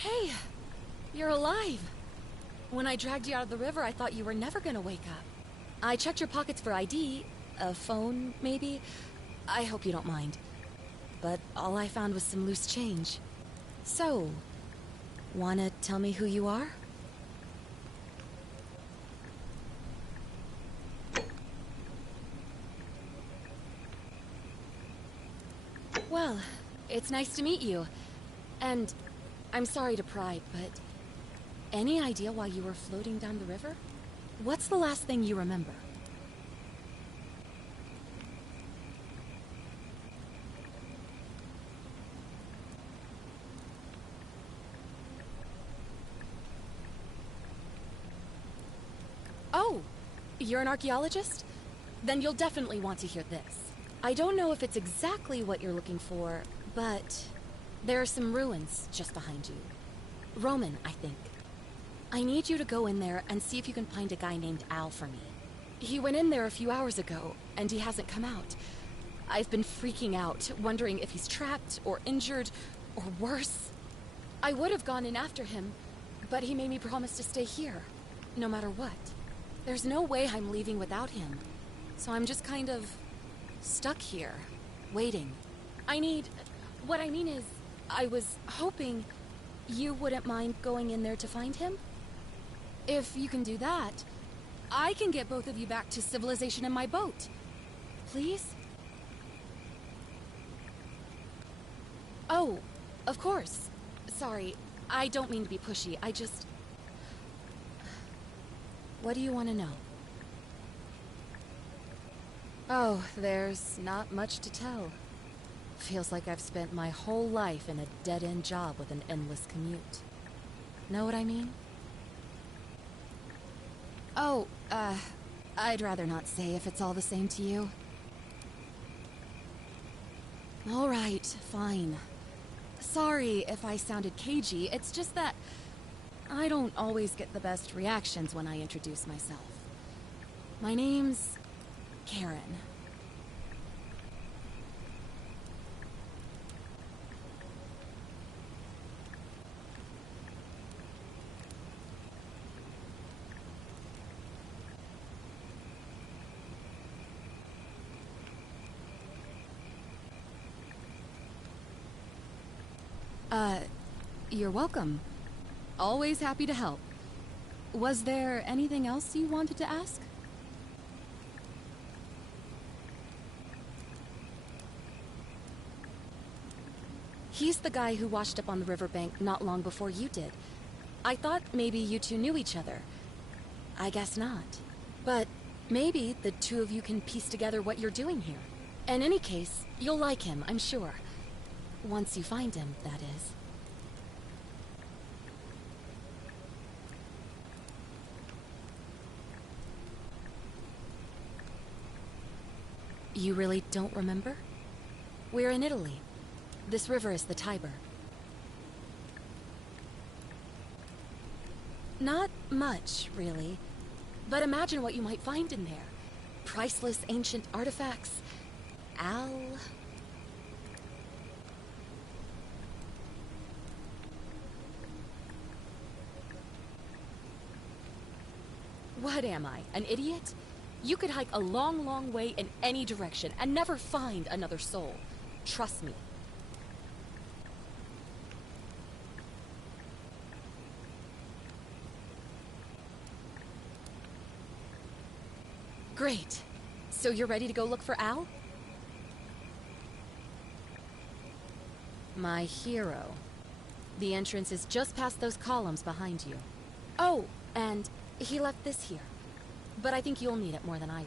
Hey, you're alive. When I dragged you out of the river, I thought you were never gonna wake up. I checked your pockets for ID, a phone, maybe. I hope you don't mind. But all I found was some loose change. So, wanna tell me who you are? Well, it's nice to meet you. And I'm sorry to pry, but any idea why you were floating down the river? What's the last thing you remember? Oh, you're an archaeologist? Then you'll definitely want to hear this. I don't know if it's exactly what you're looking for, but there are some ruins just behind you. Roman, I think. I need you to go in there and see if you can find a guy named Al for me. He went in there a few hours ago, and he hasn't come out. I've been freaking out, wondering if he's trapped, or injured, or worse. I would have gone in after him, but he made me promise to stay here, no matter what. There's no way I'm leaving without him, so I'm just kind of stuck here, waiting. What I mean is, I was hoping you wouldn't mind going in there to find him? If you can do that, I can get both of you back to civilization in my boat. Please? Oh, of course. Sorry, I don't mean to be pushy, I just... What do you want to know? Oh, there's not much to tell. Feels like I've spent my whole life in a dead-end job with an endless commute. Know what I mean? Oh, I'd rather not say if it's all the same to you. All right, fine. Sorry if I sounded cagey, it's just that I don't always get the best reactions when I introduce myself. My name's Karen. You're welcome. Always happy to help. Was there anything else you wanted to ask? He's the guy who washed up on the riverbank not long before you did. I thought maybe you two knew each other. I guess not. But maybe the two of you can piece together what you're doing here. In any case, you'll like him, I'm sure. Once you find him, that is. You really don't remember? We're in Italy. This river is the Tiber. Not much, really. But imagine what you might find in there. Priceless ancient artifacts. Al... What am I, an idiot? You could hike a long, long way in any direction and never find another soul. Trust me. Great. So you're ready to go look for Al? My hero. The entrance is just past those columns behind you. Oh, and he left this here. But I think you'll need it more than I will.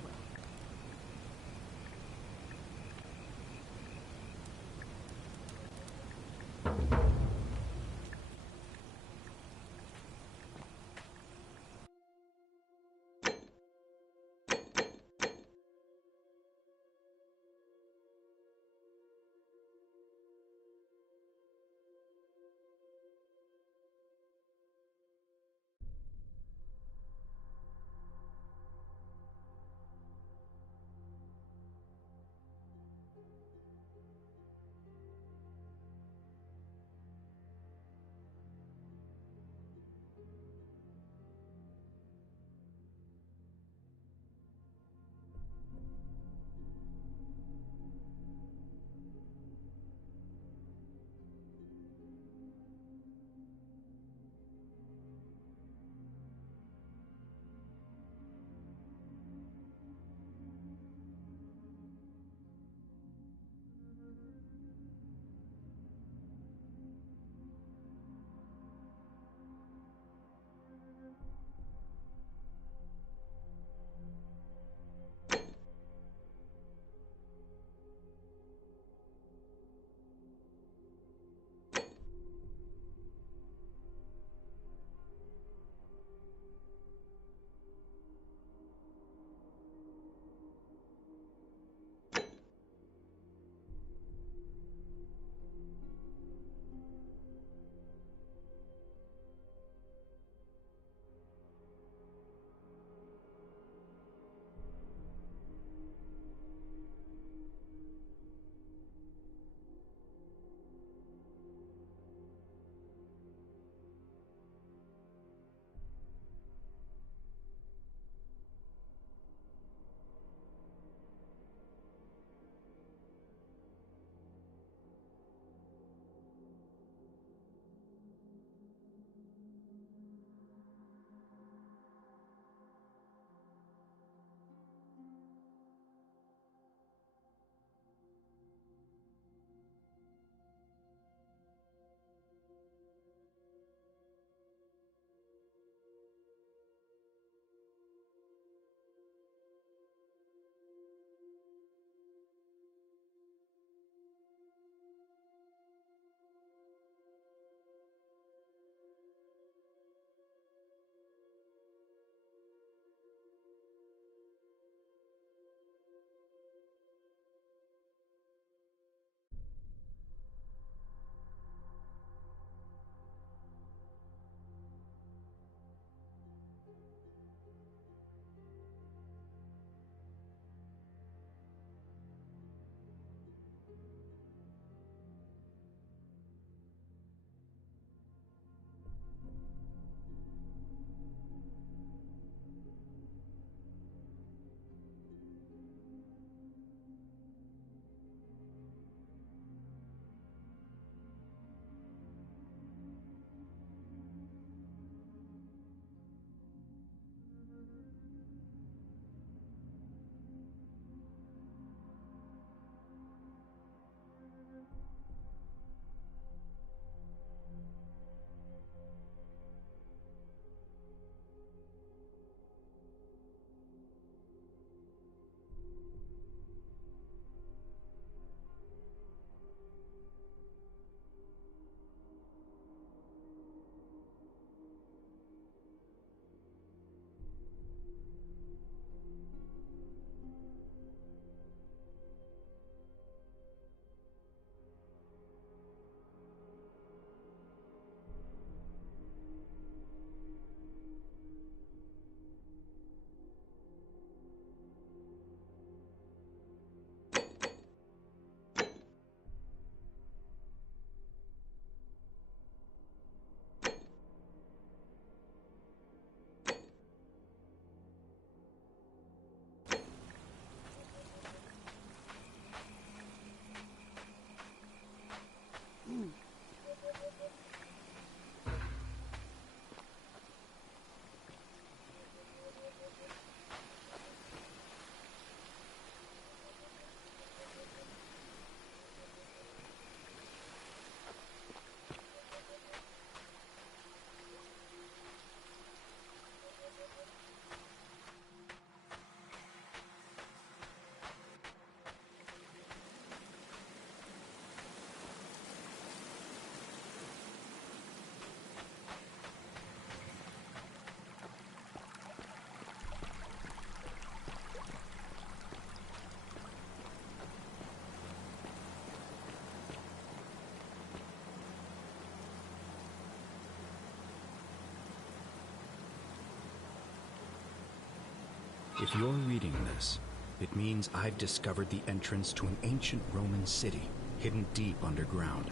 If you're reading this, it means I've discovered the entrance to an ancient Roman city hidden deep underground.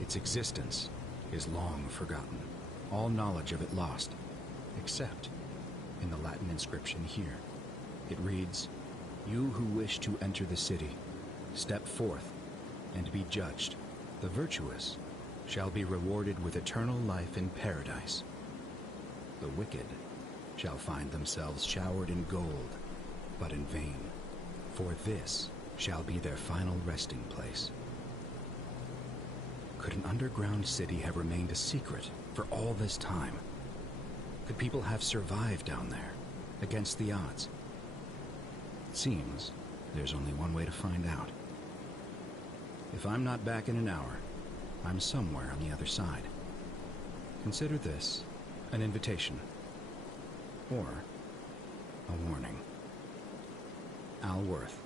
Its existence is long forgotten, all knowledge of it lost, except in the Latin inscription here. It reads, "You who wish to enter the city, step forth and be judged. The virtuous shall be rewarded with eternal life in paradise. The wicked shall find themselves showered in gold, but in vain, for this shall be their final resting place." Could an underground city have remained a secret for all this time? Could people have survived down there, against the odds? It seems there's only one way to find out. If I'm not back in an hour, I'm somewhere on the other side. Consider this an invitation, or a warning. Al Worth.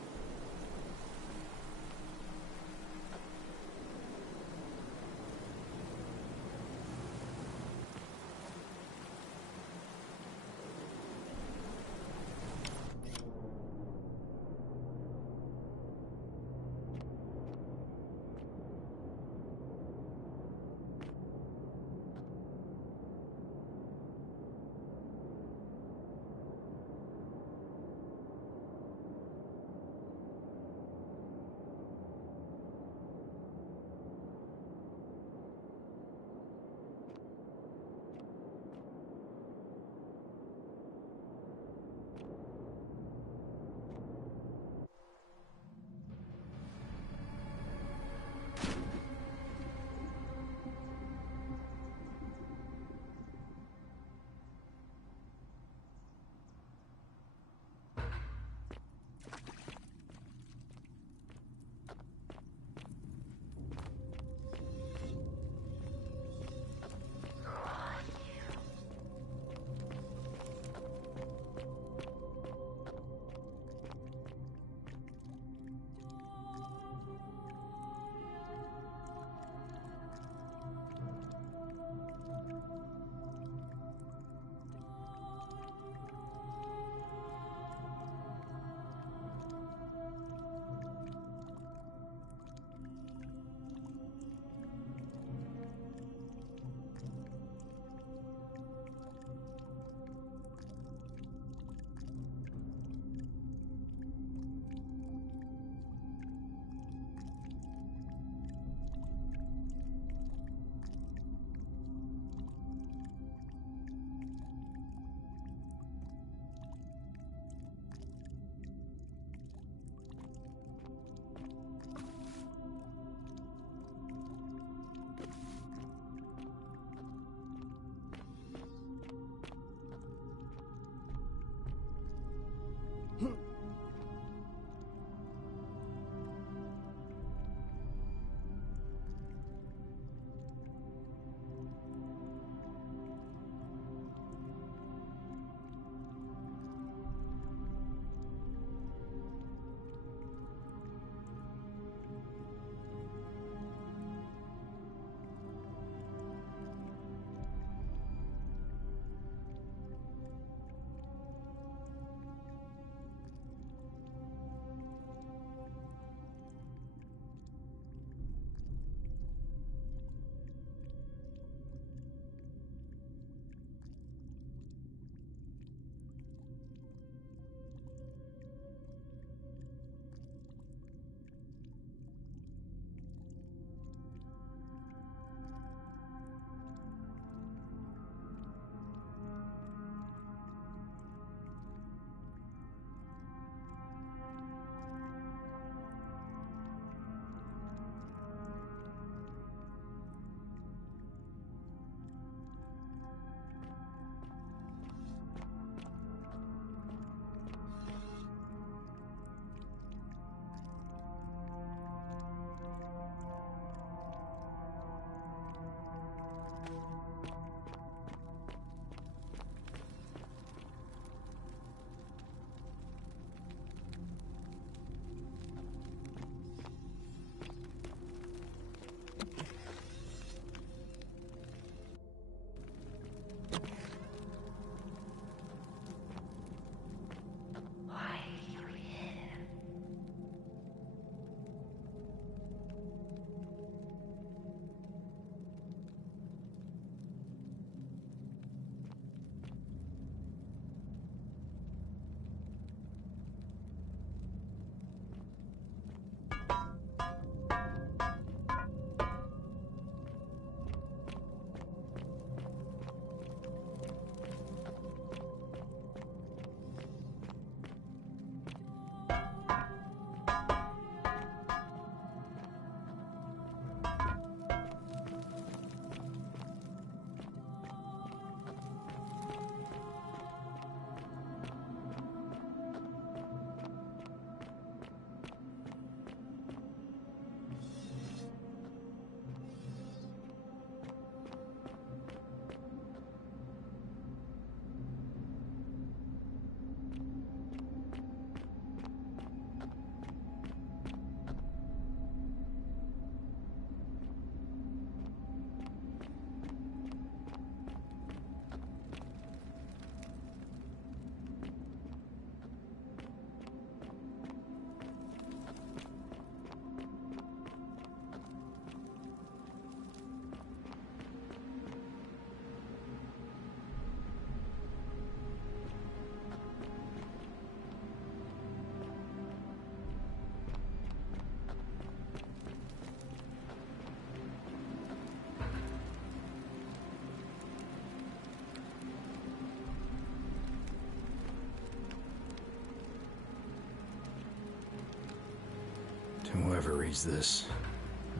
Whoever reads this,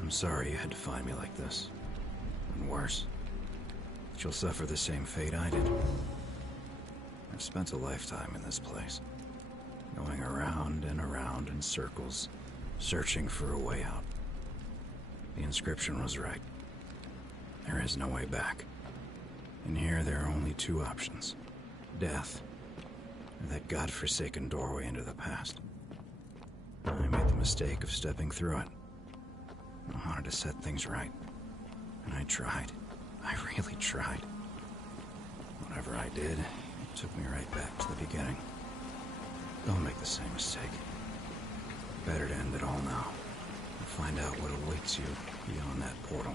I'm sorry you had to find me like this. And worse, that you'll suffer the same fate I did. I've spent a lifetime in this place, going around and around in circles, searching for a way out. The inscription was right. There is no way back. In here, there are only two options. Death, or that godforsaken doorway into the past. I made the mistake of stepping through it. I wanted to set things right. And I tried. I really tried. Whatever I did, it took me right back to the beginning. Don't make the same mistake. Better to end it all now. And find out what awaits you beyond that portal.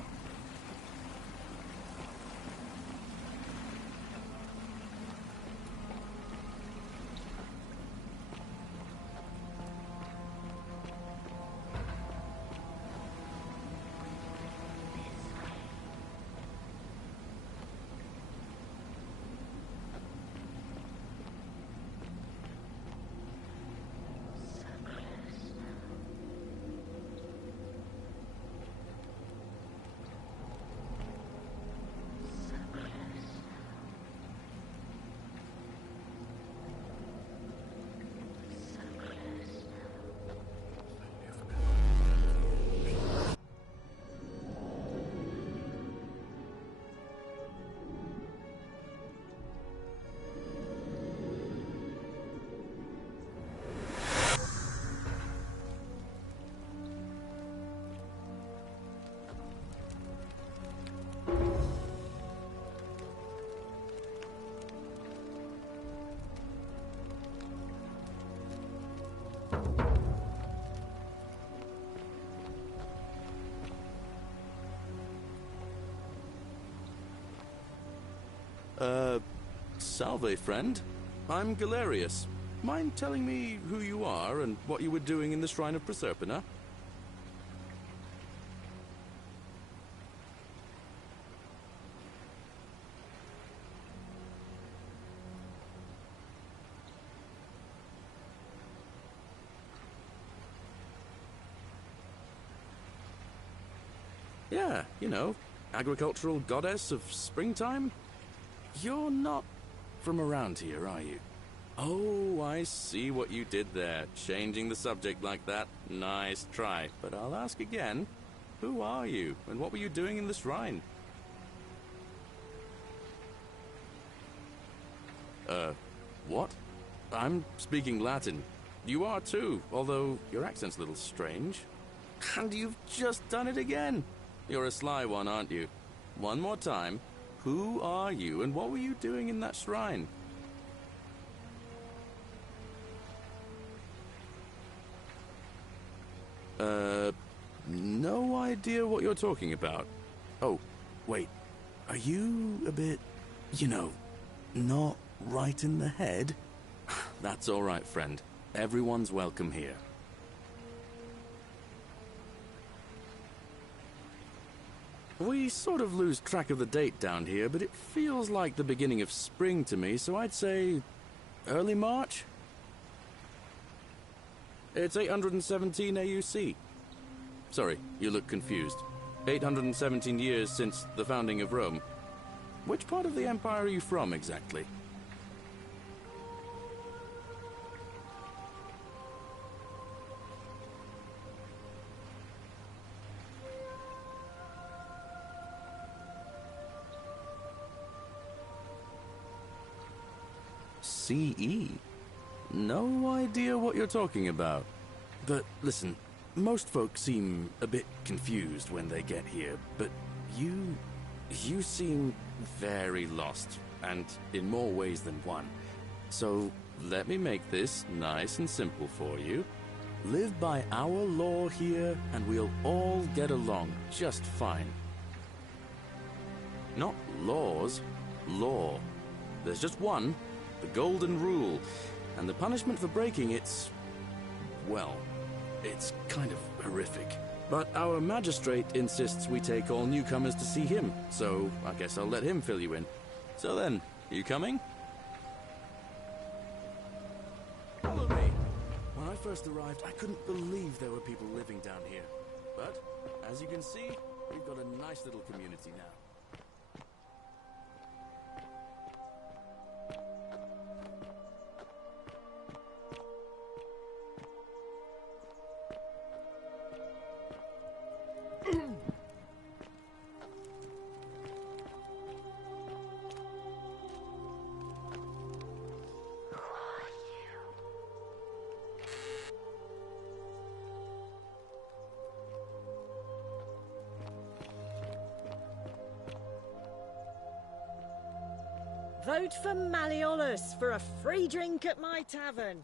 Salve, friend. I'm Galerius. Mind telling me who you are and what you were doing in the Shrine of Proserpina? Yeah, you know, agricultural goddess of springtime? You're not from around here, are you? Oh, I see what you did there. Changing the subject like that. Nice try. But I'll ask again. Who are you, and what were you doing in the shrine? What? I'm speaking Latin. You are too, although your accent's a little strange. And you've just done it again. You're a sly one, aren't you? One more time. Who are you, and what were you doing in that shrine? No idea what you're talking about. Oh, wait. Are you a bit, you know, not right in the head? That's all right, friend. Everyone's welcome here. We sort of lose track of the date down here, but it feels like the beginning of spring to me, so I'd say early March? It's 817 AUC. Sorry, you look confused. 817 years since the founding of Rome. Which part of the Empire are you from, exactly? CE? No idea what you're talking about. But listen, most folks seem a bit confused when they get here, but you seem very lost, and in more ways than one. So let me make this nice and simple for you. Live by our law here, and we'll all get along just fine. Not laws, law. There's just one, the Golden Rule, and the punishment for breaking it's, well, it's kind of horrific. But our magistrate insists we take all newcomers to see him, so I guess I'll let him fill you in. So then, you coming? Follow me. When I first first arrived, I couldn't believe there were people living down here. But, as you can see, we've got a nice little community now. Vote for Malleolus for a free drink at my tavern.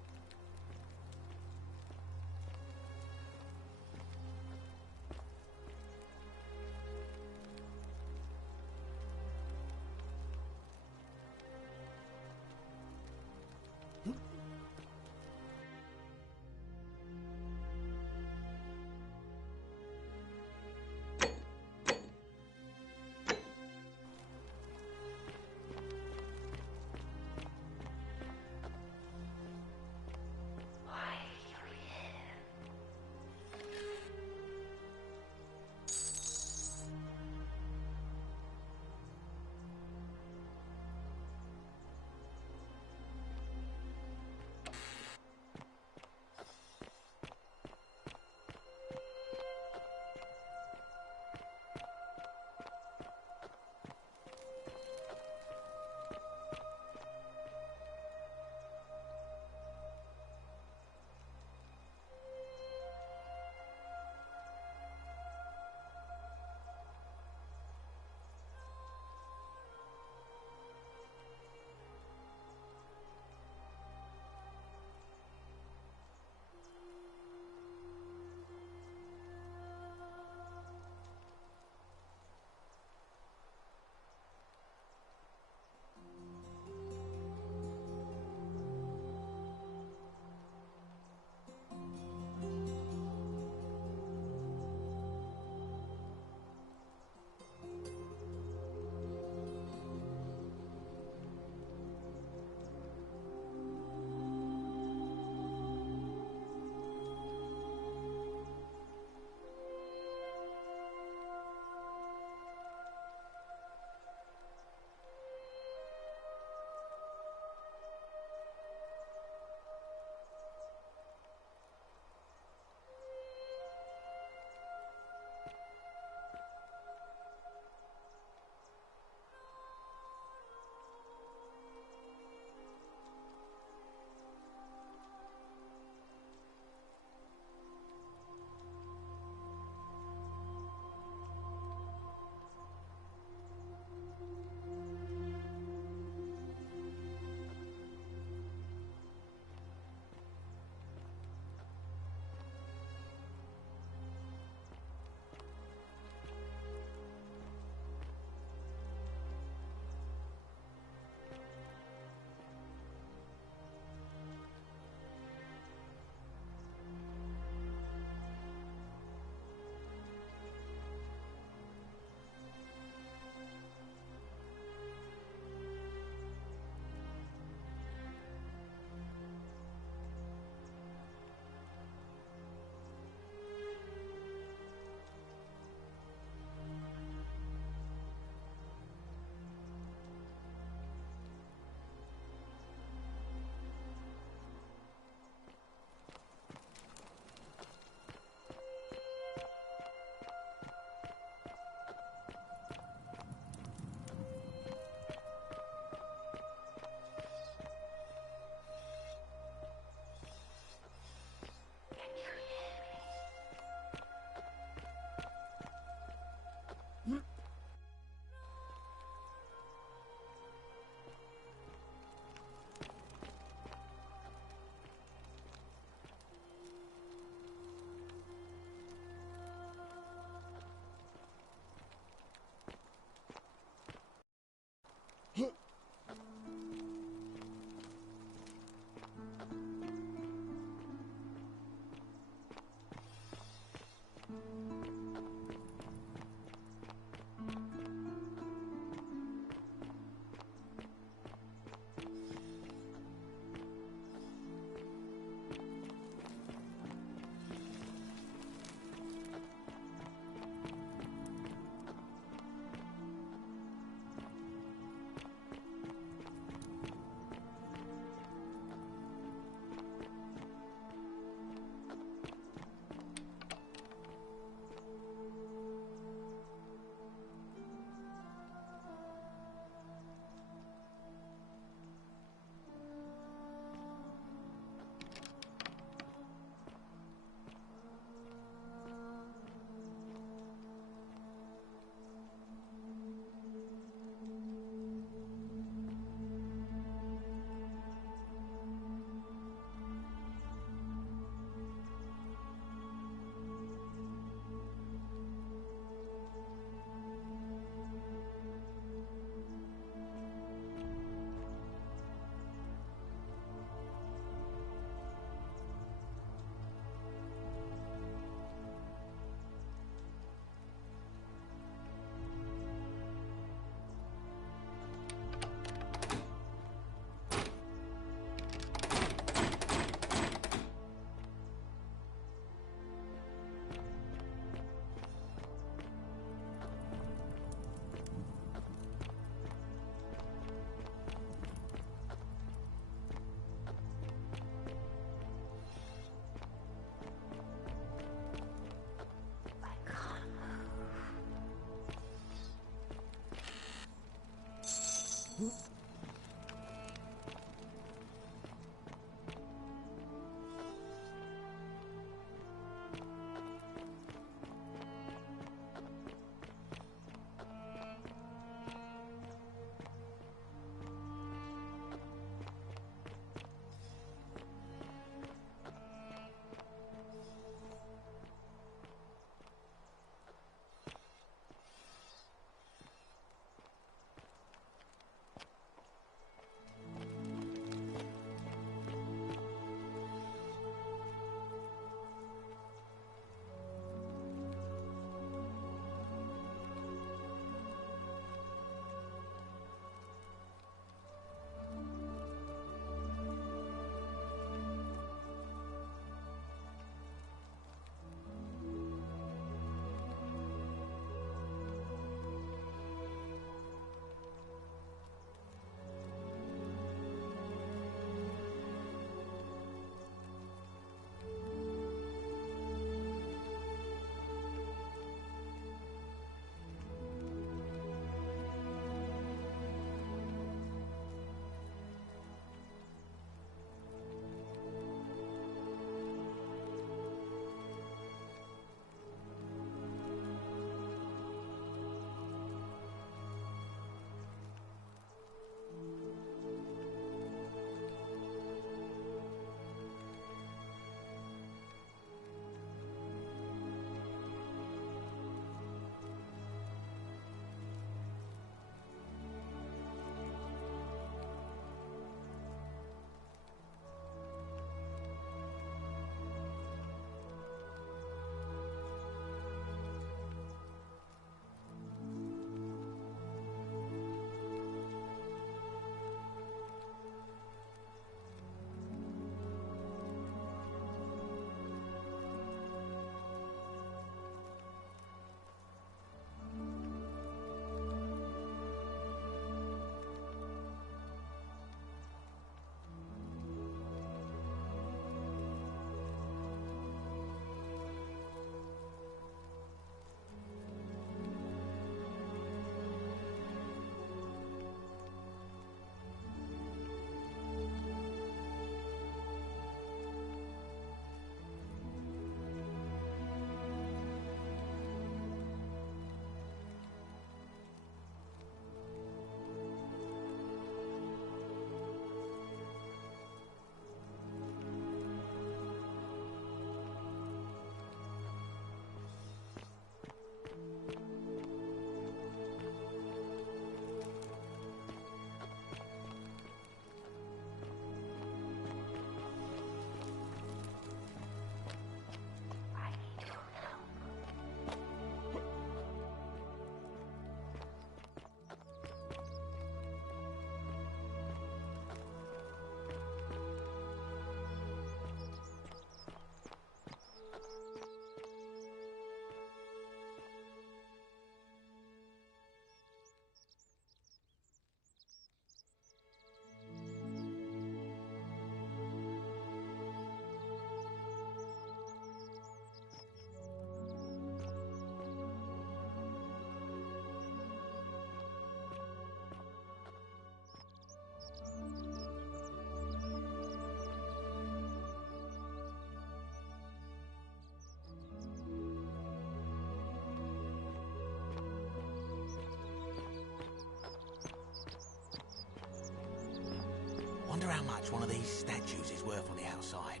Wonder how much one of these statues is worth on the outside.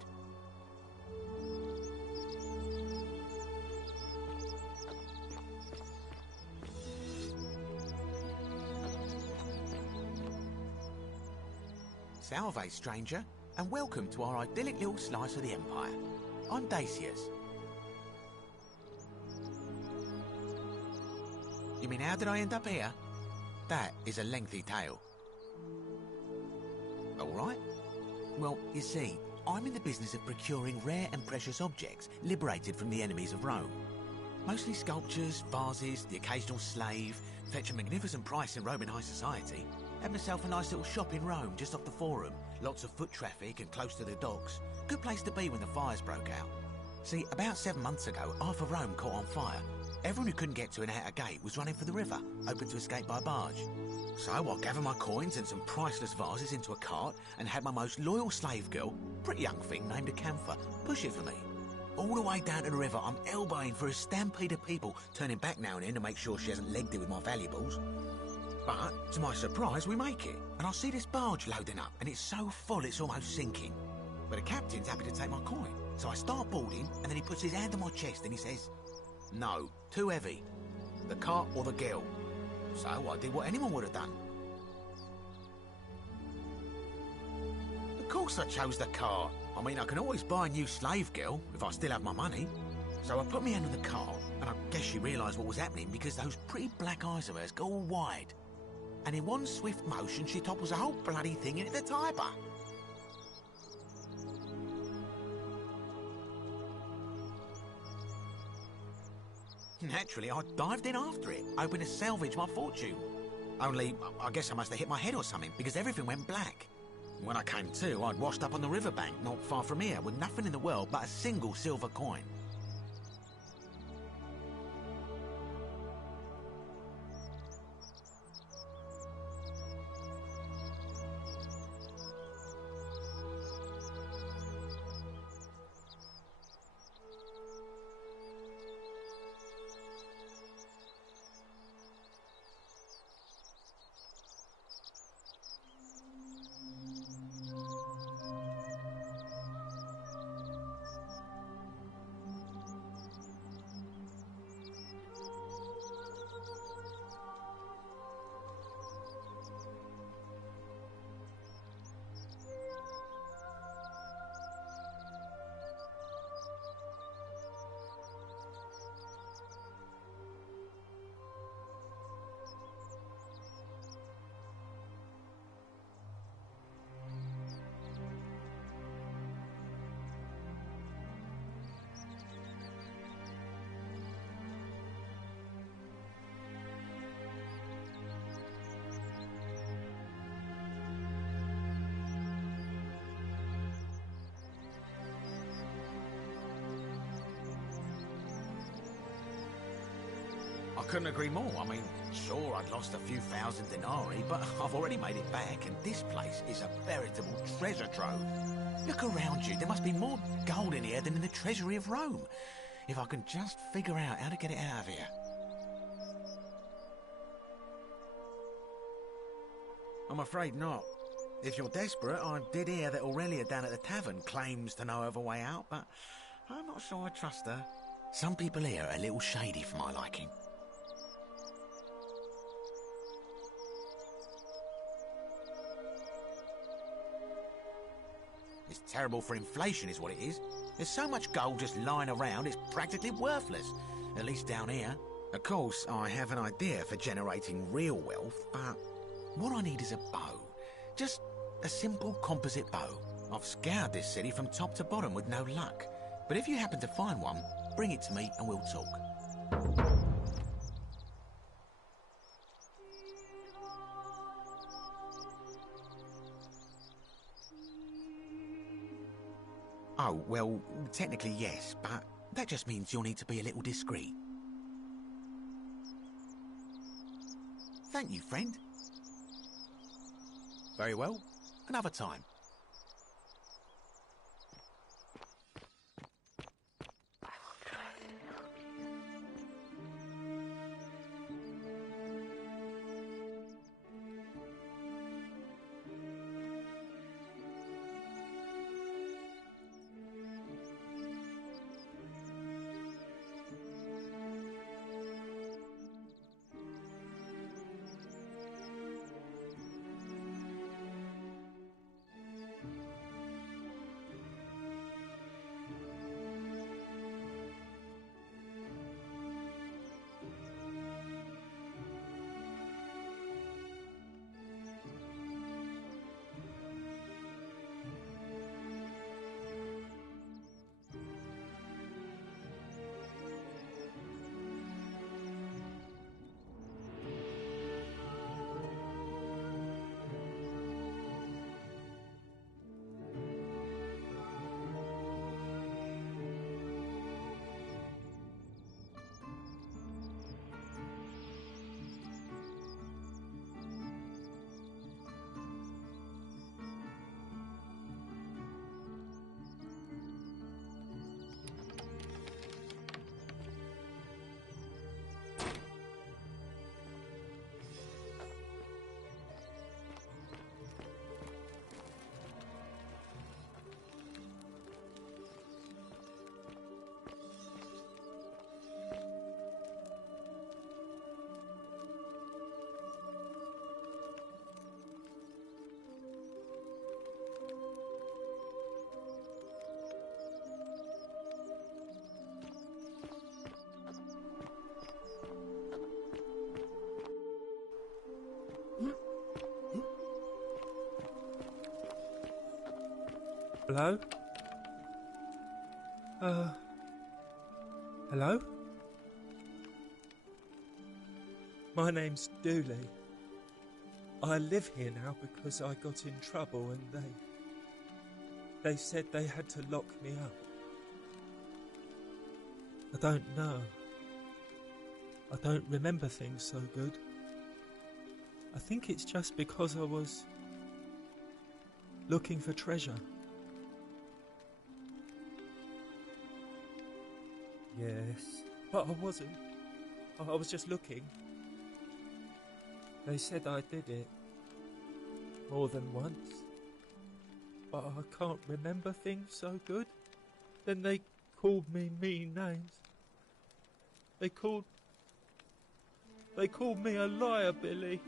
Salve, stranger, and welcome to our idyllic little slice of the Empire. I'm Dacius. You mean, how did I end up here? That is a lengthy tale. Alright. Well, you see, I'm in the business of procuring rare and precious objects liberated from the enemies of Rome. Mostly sculptures, vases, the occasional slave, fetch a magnificent price in Roman high society. Had myself a nice little shop in Rome, just off the Forum. Lots of foot traffic and close to the docks. Good place to be when the fires broke out. See, about 7 months ago, half of Rome caught on fire. Everyone who couldn't get to an outer gate was running for the river, hoping to escape by barge. So I gathered my coins and some priceless vases into a cart and had my most loyal slave girl, pretty young thing named Acantha, push it for me. All the way down to the river, I'm elbowing for a stampede of people, turning back now and then to make sure she hasn't legged it with my valuables. But, to my surprise, we make it, and I see this barge loading up, and it's so full it's almost sinking. But the captain's happy to take my coin, so I start boarding, and then he puts his hand on my chest and he says, "No, too heavy. The cart or the girl." So I did what anyone would have done. Of course I chose the cart. I mean, I can always buy a new slave girl if I still have my money. So I put my hand on the cart, and I guess she realised what was happening because those pretty black eyes of hers go all wide. And in one swift motion, she topples the whole bloody thing into the Tiber. Naturally, I dived in after it, hoping to salvage my fortune. Only, I guess I must have hit my head or something, because everything went black. When I came to, I'd washed up on the riverbank, not far from here, with nothing in the world but a single silver coin. I couldn't agree more. I mean, sure, I'd lost a few thousand denarii, but I've already made it back, and this place is a veritable treasure trove. Look around you. There must be more gold in here than in the treasury of Rome. If I can just figure out how to get it out of here. I'm afraid not. If you're desperate, I did hear that Aurelia down at the tavern claims to know of a way out, but I'm not sure I trust her. Some people here are a little shady for my liking. It's terrible for inflation is what it is. There's so much gold just lying around, it's practically worthless. At least down here. Of course, I have an idea for generating real wealth, but what I need is a bow. Just a simple composite bow. I've scoured this city from top to bottom with no luck. But if you happen to find one, bring it to me and we'll talk. Oh, well, technically yes, but that just means you'll need to be a little discreet. Thank you, friend. Very well. Another time. Hello? Hello? My name's Dooley. I live here now because I got in trouble and they said they had to lock me up. I don't know. I don't remember things so good. I think it's just because I was looking for treasure. Yes, but I wasn't. I was just looking. They said I did it more than once, but I can't remember things so good. Then they called me mean names. They called me a liar, Billy.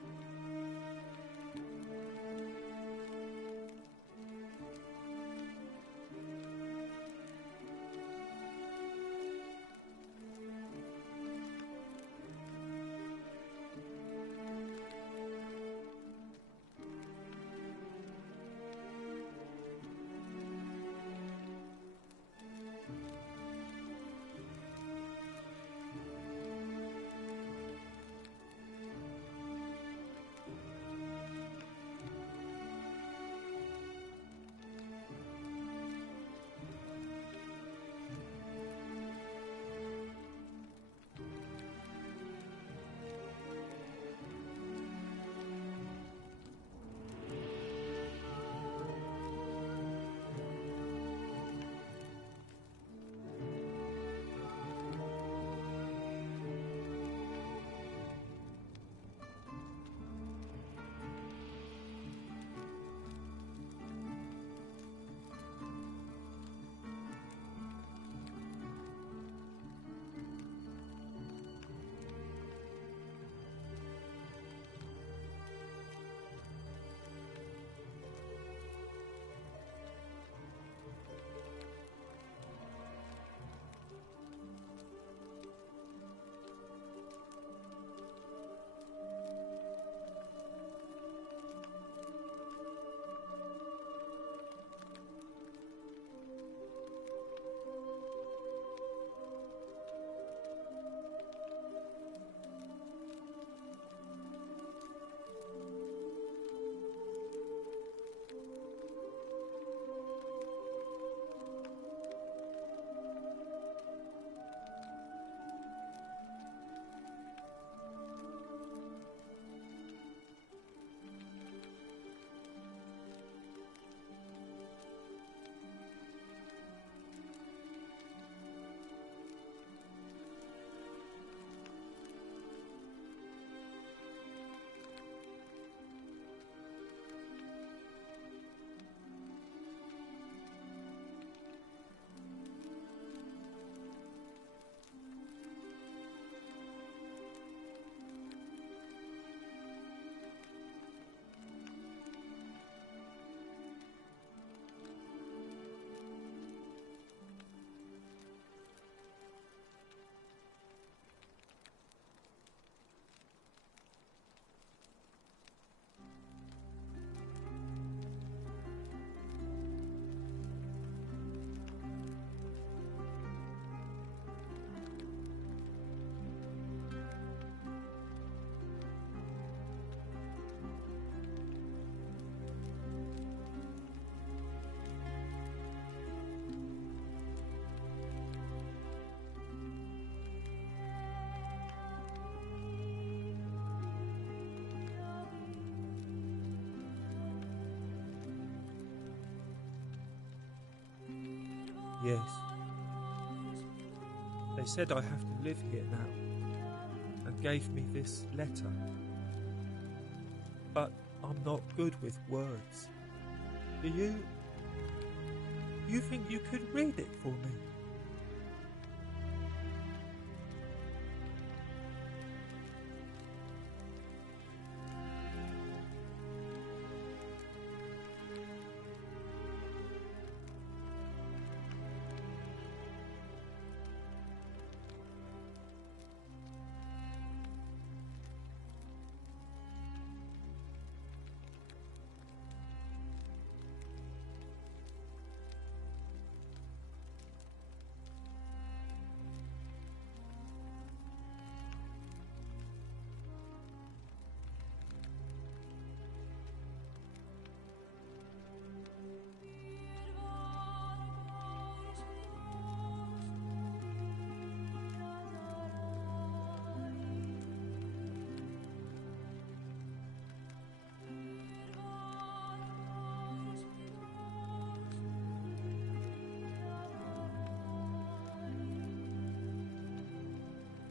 Yes. They said I have to live here now, and gave me this letter. But I'm not good with words. Do you think you could read it for me?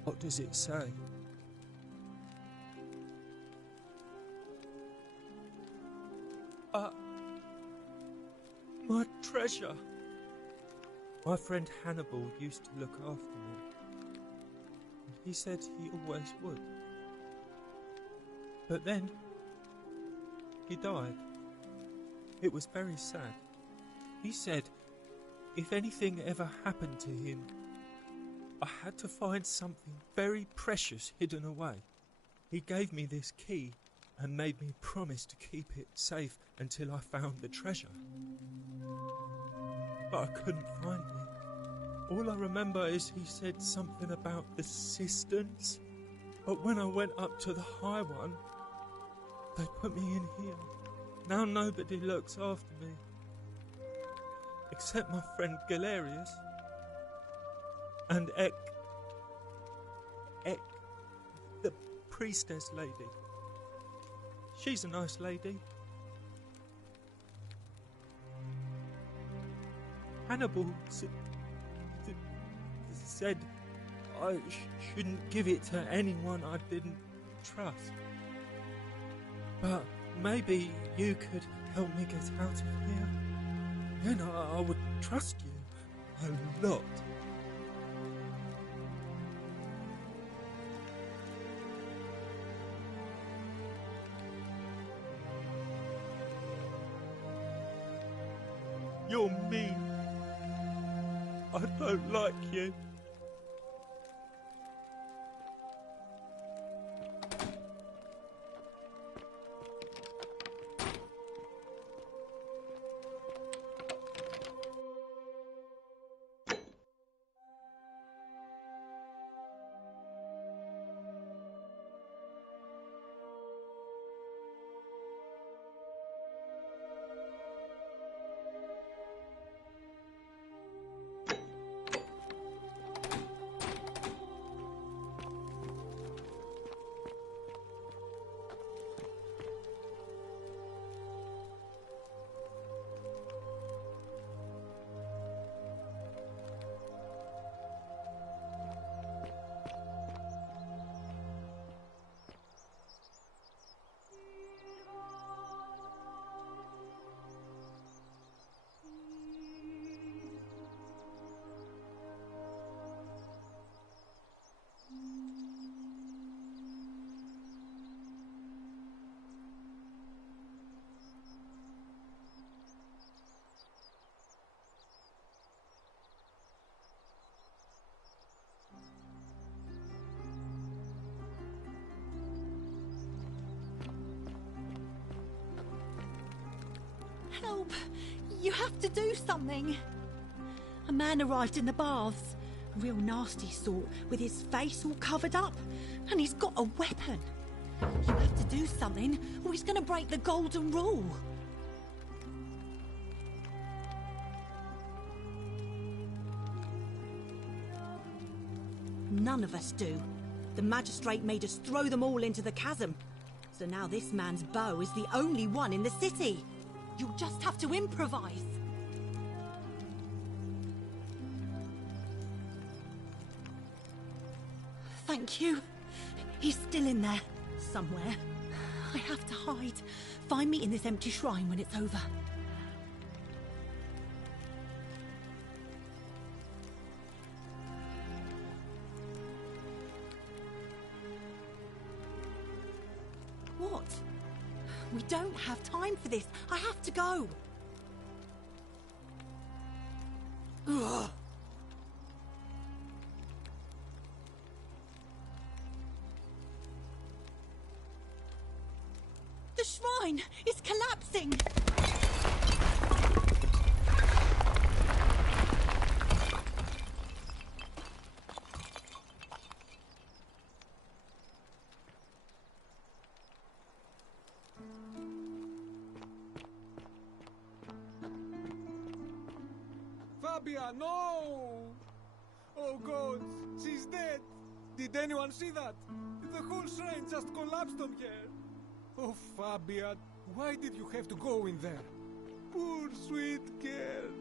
What does it say? My treasure! My friend Hannibal used to look after me. And he said he always would. But then, he died. It was very sad. He said if anything ever happened to him, I had to find something very precious hidden away. He gave me this key and made me promise to keep it safe until I found the treasure. But I couldn't find it. All I remember is he said something about the cisterns. But when I went up to the high one, they put me in here. Now nobody looks after me. Except my friend Galerius. And Ek, the priestess lady. She's a nice lady. Hannibal said I shouldn't give it to anyone I didn't trust. But maybe you could help me get out of here. Then I would trust you a lot. You're mean. I don't like you. Help! You have to do something! A man arrived in the baths. A real nasty sort, with his face all covered up. And he's got a weapon. You have to do something, or he's gonna break the golden rule. None of us do. The magistrate made us throw them all into the chasm. So now this man's bow is the only one in the city. You'll just have to improvise. Thank you. He's still in there, somewhere. I have to hide. Find me in this empty shrine when it's over. What? We don't have time for this. I have to go. Ugh. The shrine is collapsing. Fabia, no! Oh God, she's dead! Did anyone see that? The whole shrine just collapsed on her! Oh, Fabia, why did you have to go in there? Poor sweet girl!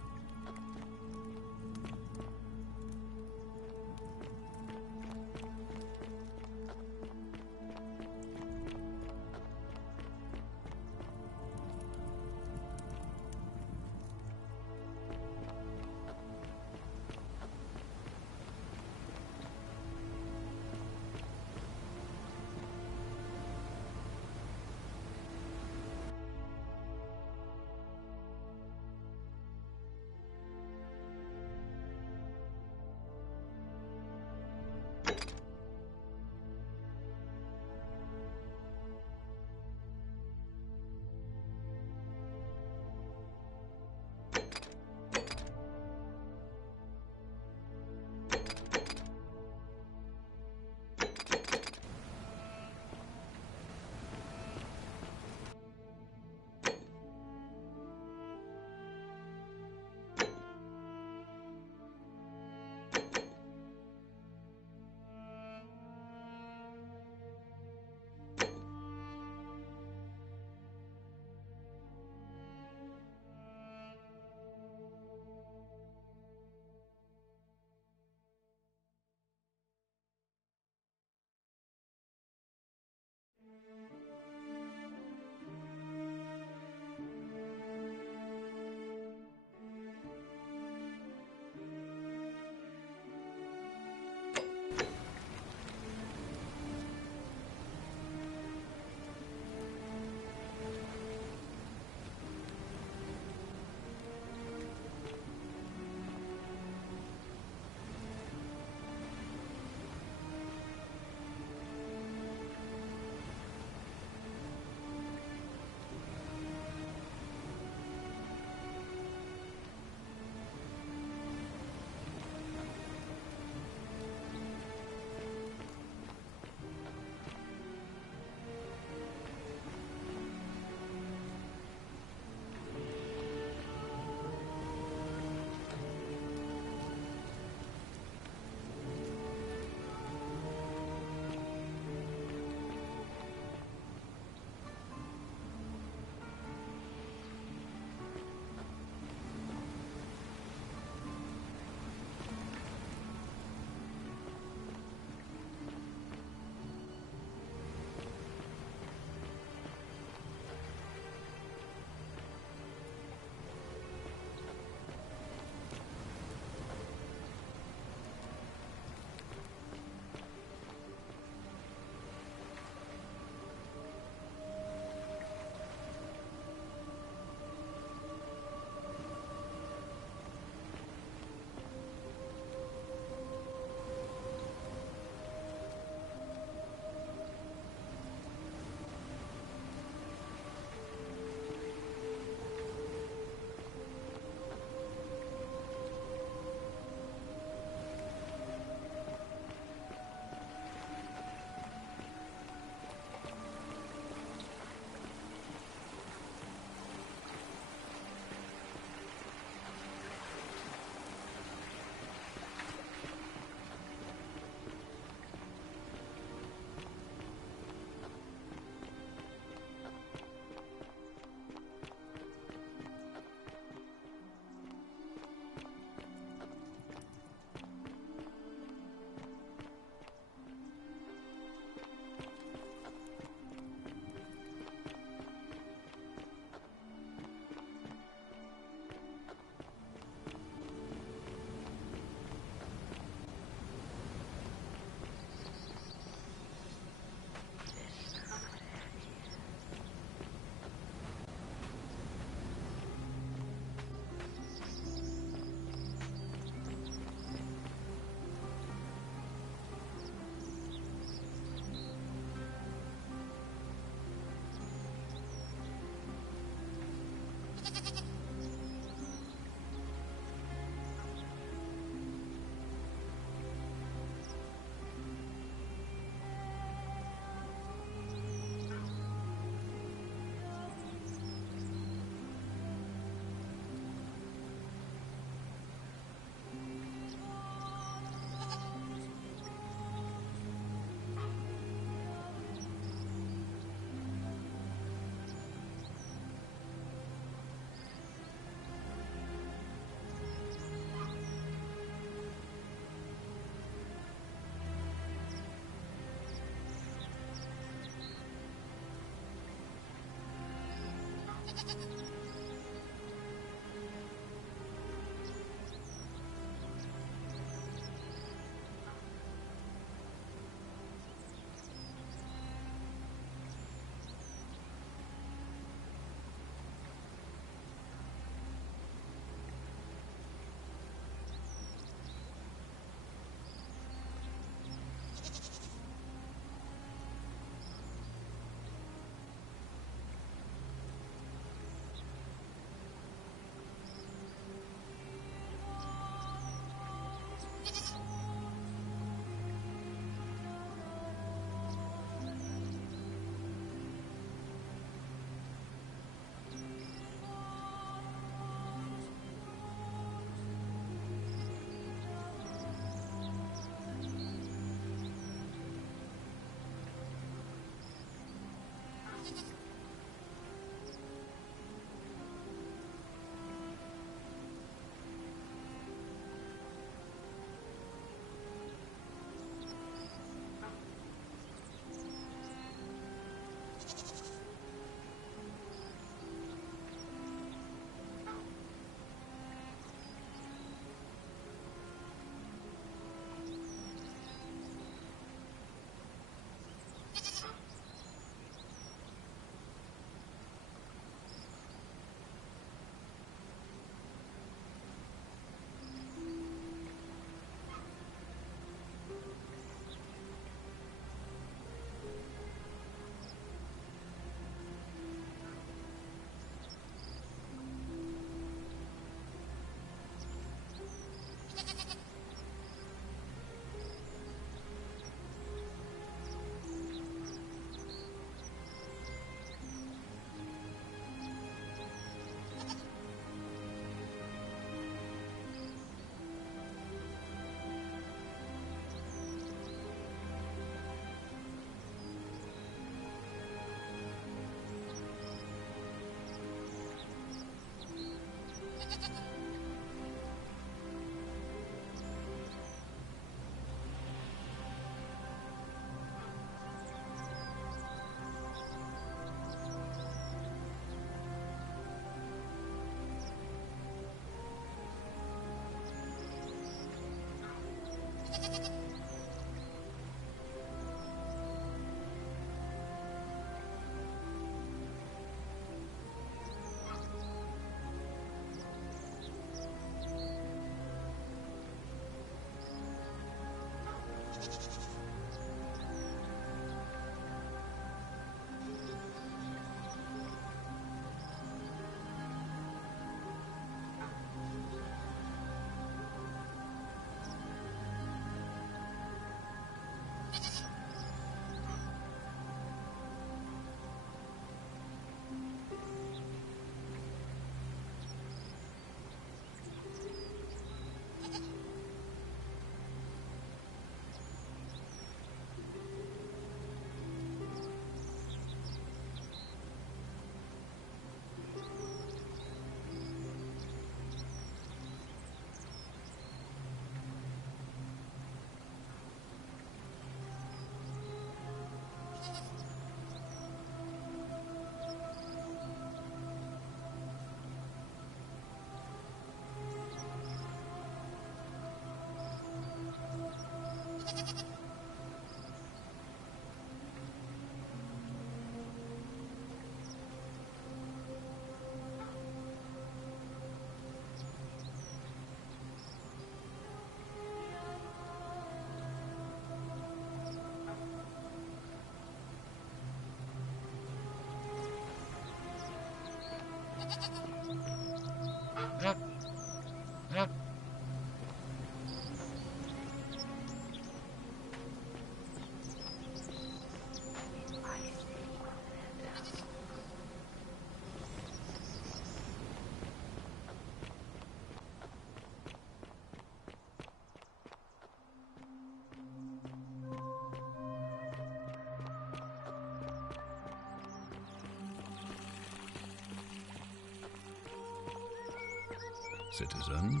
Citizen.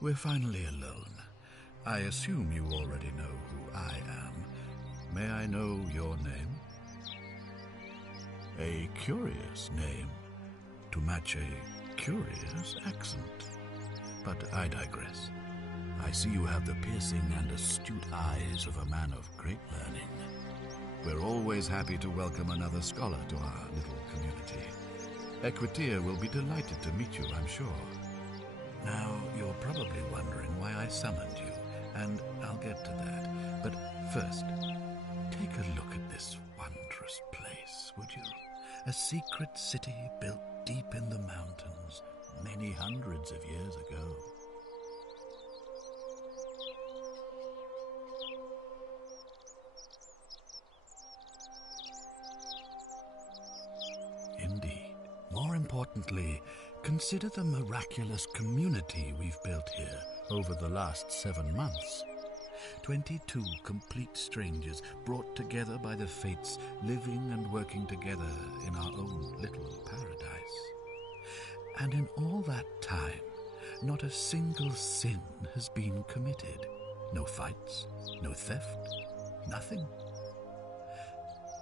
We're finally alone. I assume you already know who I am. May I know your name? A curious name to match a curious accent. But I digress. I see you have the piercing and astute eyes of a man of great learning. We're always happy to welcome another scholar to our little community. Equitia will be delighted to meet you, I'm sure. Now, you're probably wondering why I summoned you, and I'll get to that. But first, take a look at this wondrous place, would you? A secret city built deep in the mountains, many hundreds of years ago. Indeed. More importantly, consider the miraculous community we've built here over the last 7 months. 22 complete strangers brought together by the fates, living and working together in our own little paradise. And in all that time, not a single sin has been committed. No fights, no theft, nothing.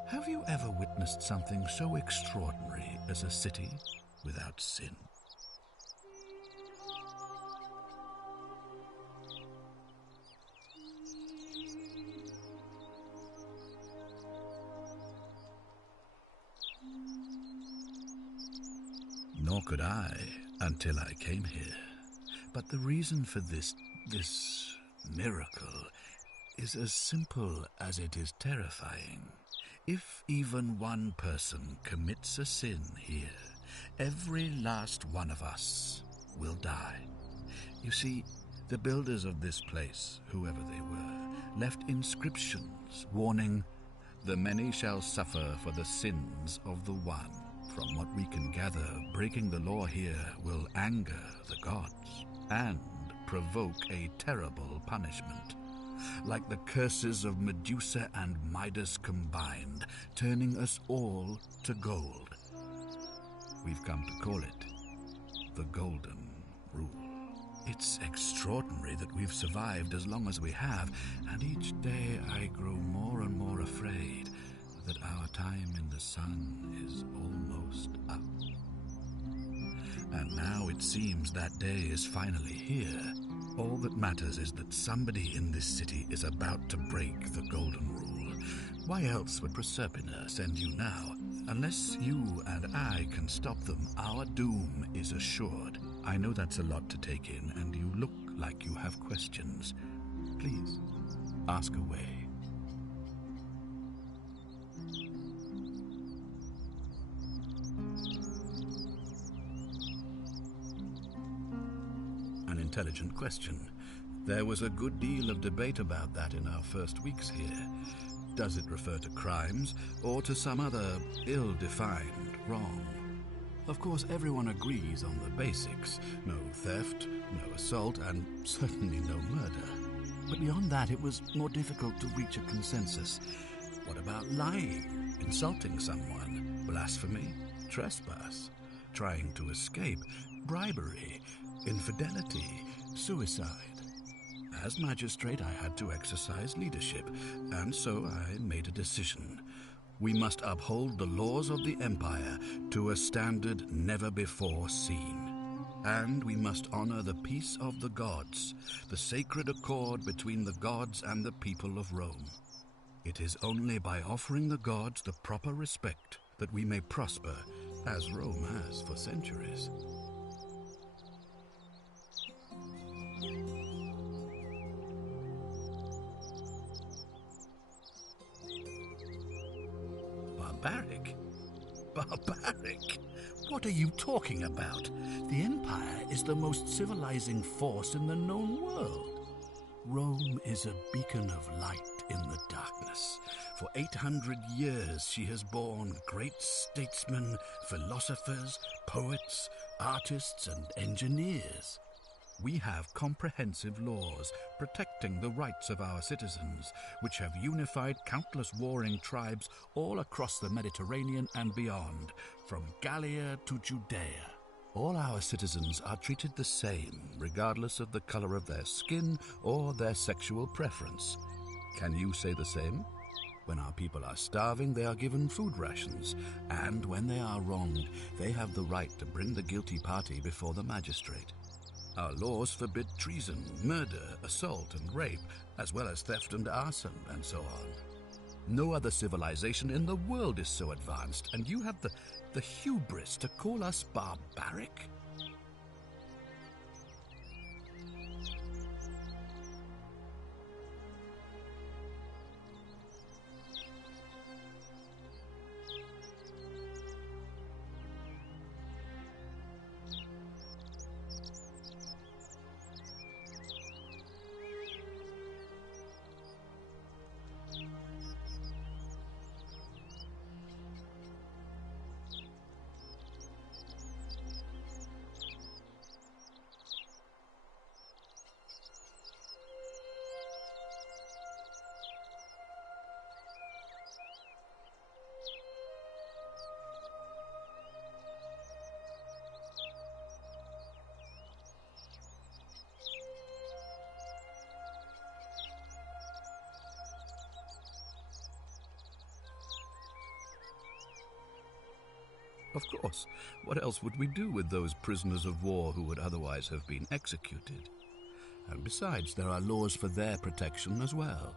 Have you ever witnessed something so extraordinary as a city without sin? Nor could I until I came here. But the reason for this miracle is as simple as it is terrifying. If even one person commits a sin here, every last one of us will die. You see, the builders of this place, whoever they were, left inscriptions warning, "The many shall suffer for the sins of the one." From what we can gather, breaking the law here will anger the gods and provoke a terrible punishment. Like the curses of Medusa and Midas combined, turning us all to gold. We've come to call it the Golden Rule. It's extraordinary that we've survived as long as we have, and each day I grow more and more afraid that our time in the sun is almost up. And now it seems that day is finally here. All that matters is that somebody in this city is about to break the Golden Rule. Why else would Proserpina send you now? Unless you and I can stop them, our doom is assured. I know that's a lot to take in, and you look like you have questions. Please, ask away. An intelligent question. There was a good deal of debate about that in our first weeks here. Does it refer to crimes or to some other ill-defined wrong? Of course, everyone agrees on the basics. No theft, no assault, and certainly no murder. But beyond that, it was more difficult to reach a consensus. What about lying, insulting someone, blasphemy, trespass, trying to escape, bribery, infidelity, suicide? As magistrate, I had to exercise leadership, and so I made a decision. We must uphold the laws of the Empire to a standard never before seen. And we must honor the peace of the gods, the sacred accord between the gods and the people of Rome. It is only by offering the gods the proper respect that we may prosper, as Rome has for centuries. Barbaric? Barbaric? What are you talking about? The Empire is the most civilizing force in the known world. Rome is a beacon of light in the darkness. For 800 years she has borne great statesmen, philosophers, poets, artists, and engineers. We have comprehensive laws protecting the rights of our citizens, which have unified countless warring tribes all across the Mediterranean and beyond, from Gallia to Judea. All our citizens are treated the same, regardless of the color of their skin or their sexual preference. Can you say the same? When our people are starving, they are given food rations, and when they are wronged, they have the right to bring the guilty party before the magistrate. Our laws forbid treason, murder, assault, and rape, as well as theft and arson, and so on. No other civilization in the world is so advanced, and you have the hubris to call us barbaric? Of course. What else would we do with those prisoners of war who would otherwise have been executed? And besides, there are laws for their protection as well.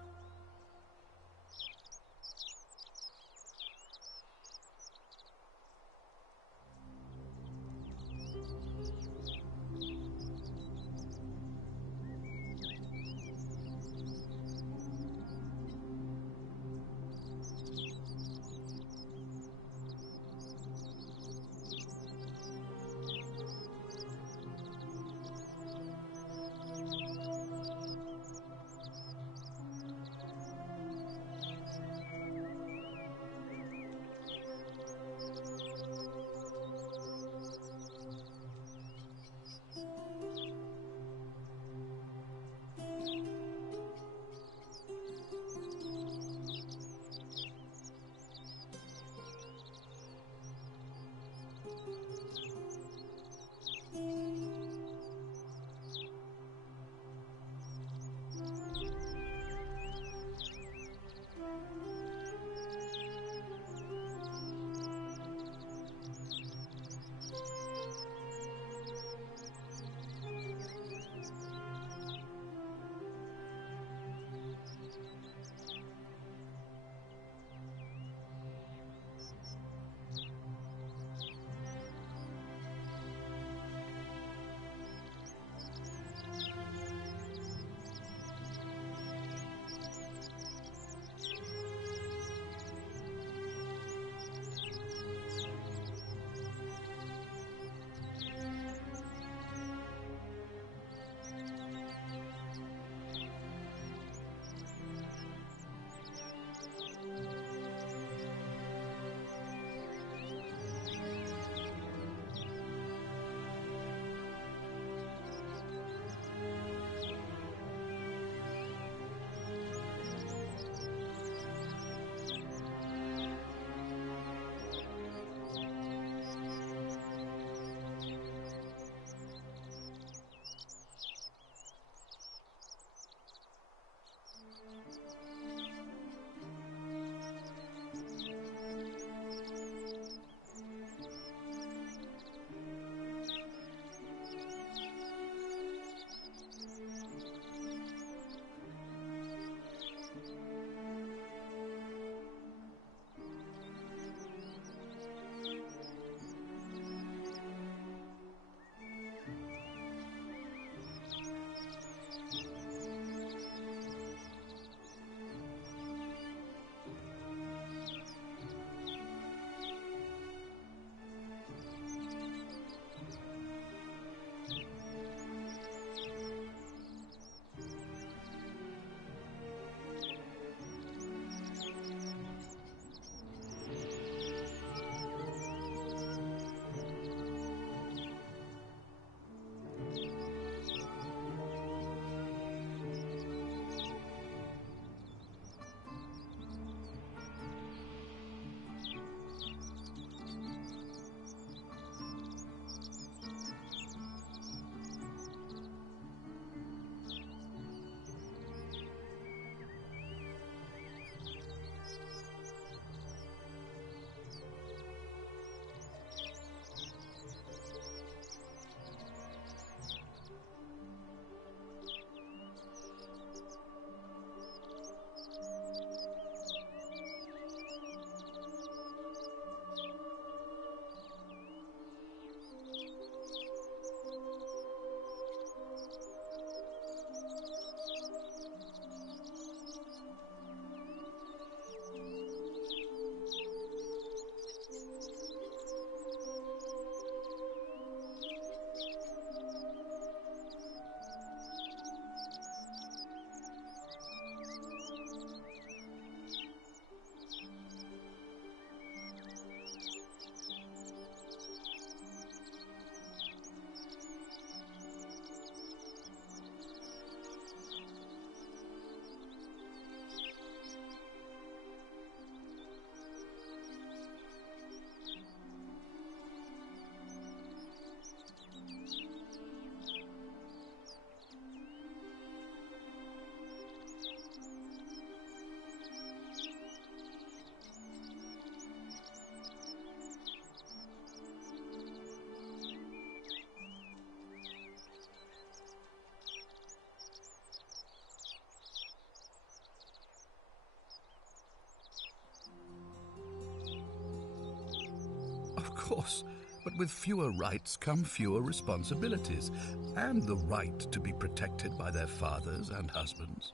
Of course, but with fewer rights come fewer responsibilities, and the right to be protected by their fathers and husbands.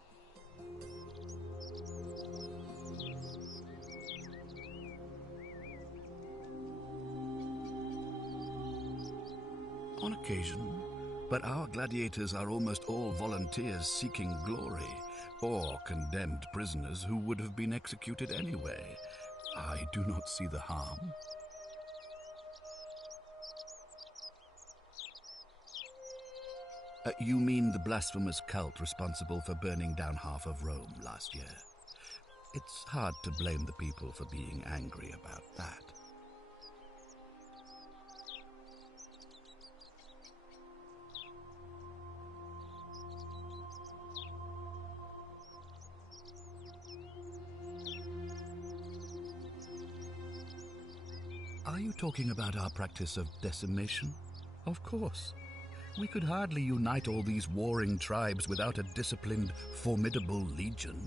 On occasion, but our gladiators are almost all volunteers seeking glory, or condemned prisoners who would have been executed anyway. I do not see the harm. You mean the blasphemous cult responsible for burning down half of Rome last year? It's hard to blame the people for being angry about that. Are you talking about our practice of decimation? Of course. We could hardly unite all these warring tribes without a disciplined, formidable legion.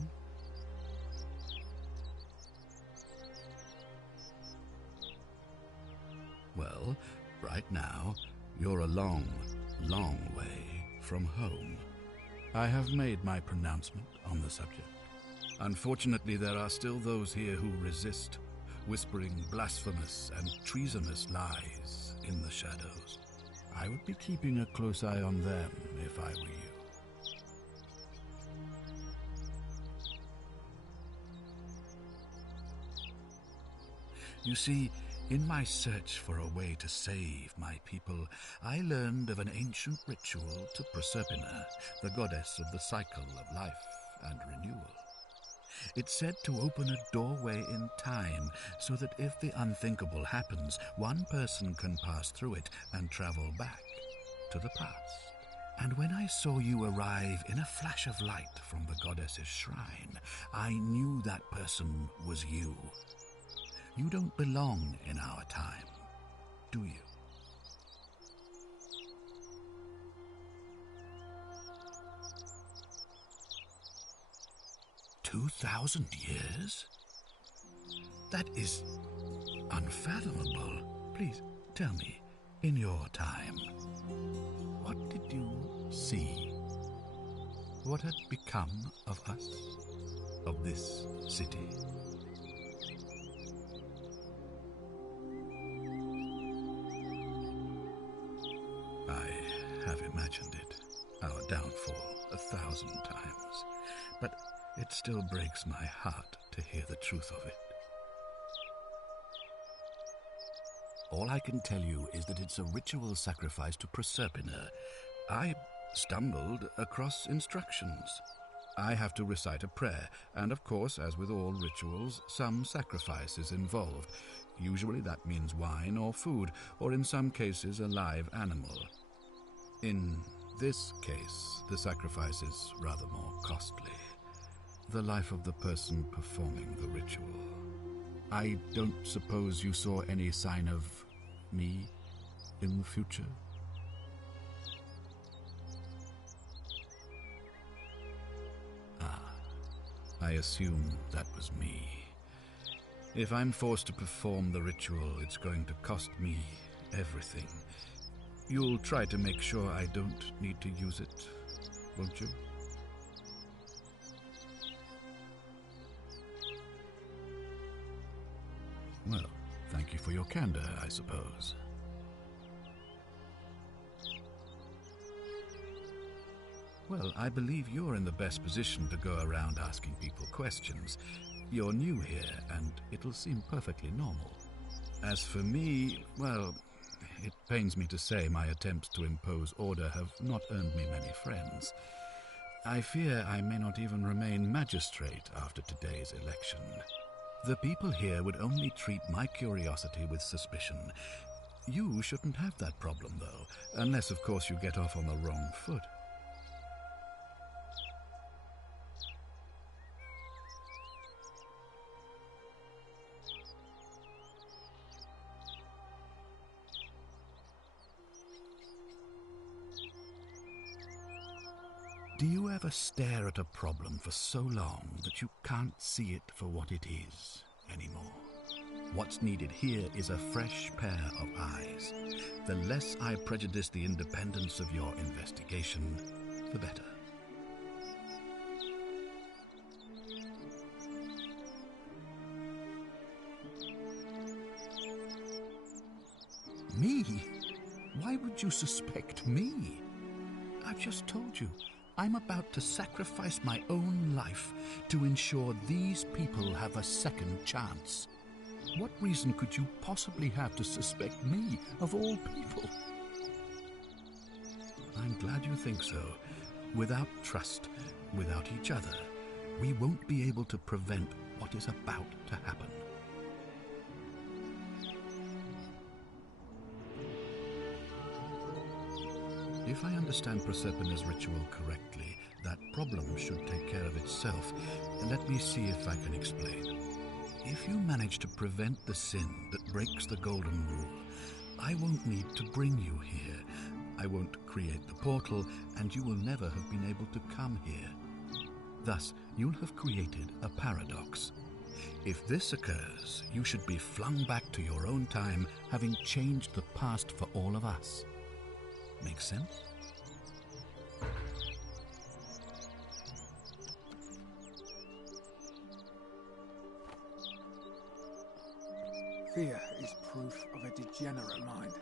Well, right now, you're a long, long way from home. I have made my pronouncement on the subject. Unfortunately, there are still those here who resist, whispering blasphemous and treasonous lies in the shadows. I would be keeping a close eye on them if I were you. You see, in my search for a way to save my people, I learned of an ancient ritual to Proserpina, the goddess of the cycle of life and renewal. It's said to open a doorway in time so that if the unthinkable happens, one person can pass through it and travel back to the past. And when I saw you arrive in a flash of light from the goddess's shrine, I knew that person was you. You don't belong in our time, do you? 2,000 years? That is unfathomable. Please, tell me, in your time, what did you see? What had become of us? Of this city? I have imagined it, our downfall, 1,000 times. But it still breaks my heart to hear the truth of it. All I can tell you is that it's a ritual sacrifice to Proserpina. I stumbled across instructions. I have to recite a prayer, and of course, as with all rituals, some sacrifice is involved. Usually that means wine or food, or in some cases a live animal. In this case, the sacrifice is rather more costly. The life of the person performing the ritual. I don't suppose you saw any sign of me in the future? I assume that was me. If I'm forced to perform the ritual, it's going to cost me everything. You'll try to make sure I don't need to use it, won't you? Well, thank you for your candor, I suppose. Well, I believe you're in the best position to go around asking people questions. You're new here, and it'll seem perfectly normal. As for me, well, it pains me to say my attempts to impose order have not earned me many friends. I fear I may not even remain magistrate after today's election. The people here would only treat my curiosity with suspicion. You shouldn't have that problem, though, unless, of course, you get off on the wrong foot. Do you ever stare at a problem for so long that you can't see it for what it is anymore? What's needed here is a fresh pair of eyes. The less I prejudice the independence of your investigation, the better. Me? Why would you suspect me? I've just told you, I'm about to sacrifice my own life to ensure these people have a second chance. What reason could you possibly have to suspect me, of all people? I'm glad you think so. Without trust, without each other, we won't be able to prevent what is about to happen. If I understand Proserpina's ritual correctly, that problem should take care of itself. Let me see if I can explain. If you manage to prevent the sin that breaks the Golden Rule, I won't need to bring you here. I won't create the portal, and you will never have been able to come here. Thus, you'll have created a paradox. If this occurs, you should be flung back to your own time, having changed the past for all of us. Make sense? Fear is proof of a degenerate mind.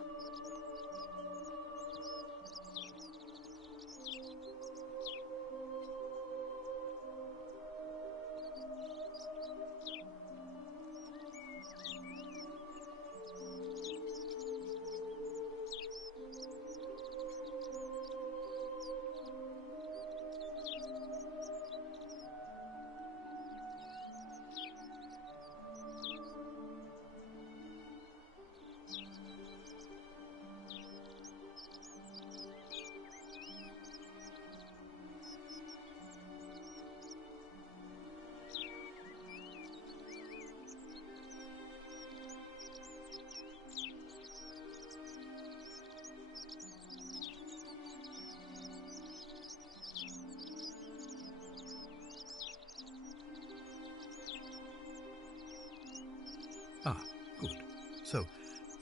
Ah, good. So,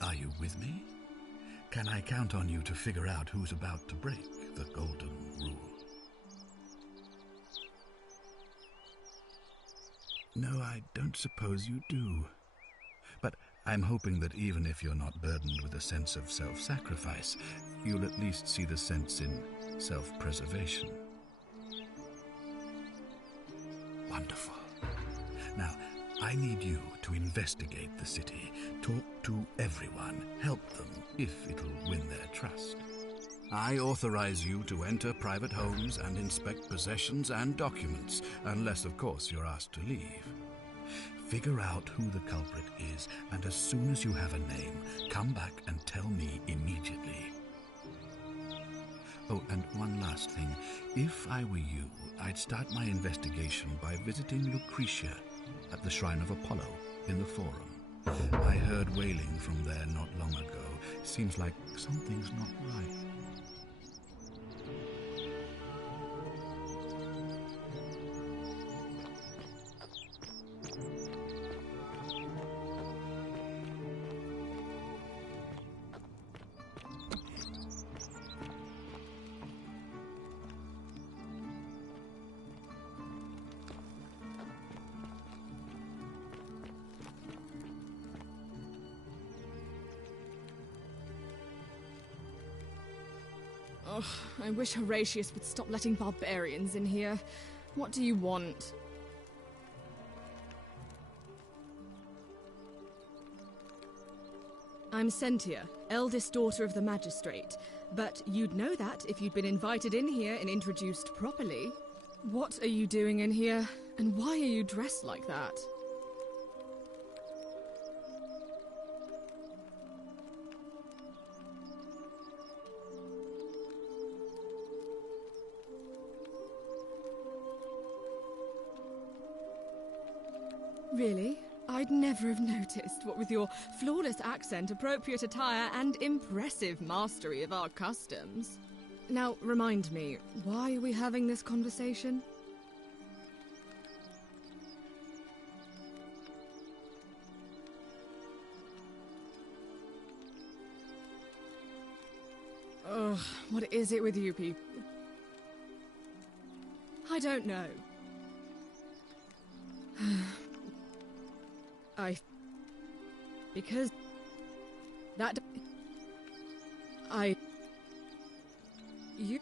are you with me? Can I count on you to figure out who's about to break the Golden Rule? No, I don't suppose you do. But I'm hoping that even if you're not burdened with a sense of self-sacrifice, you'll at least see the sense in self-preservation. Wonderful. Now, I need you to investigate the city, talk to everyone, help them if it'll win their trust. I authorize you to enter private homes and inspect possessions and documents, unless, of course, you're asked to leave. Figure out who the culprit is, and as soon as you have a name, come back and tell me immediately. Oh, and one last thing. If I were you, I'd start my investigation by visiting Lucretia at the Shrine of Apollo in the Forum. I heard wailing from there not long ago. Seems like something's not right. Oh, I wish Horatius would stop letting barbarians in here. What do you want? I'm Sentia, eldest daughter of the magistrate. But you'd know that if you'd been invited in here and introduced properly. What are you doing in here? And why are you dressed like that? Really? I'd never have noticed, what with your flawless accent, appropriate attire, and impressive mastery of our customs. Now, remind me, why are we having this conversation? Ugh, what is it with you people? I don't know. Because... that... You...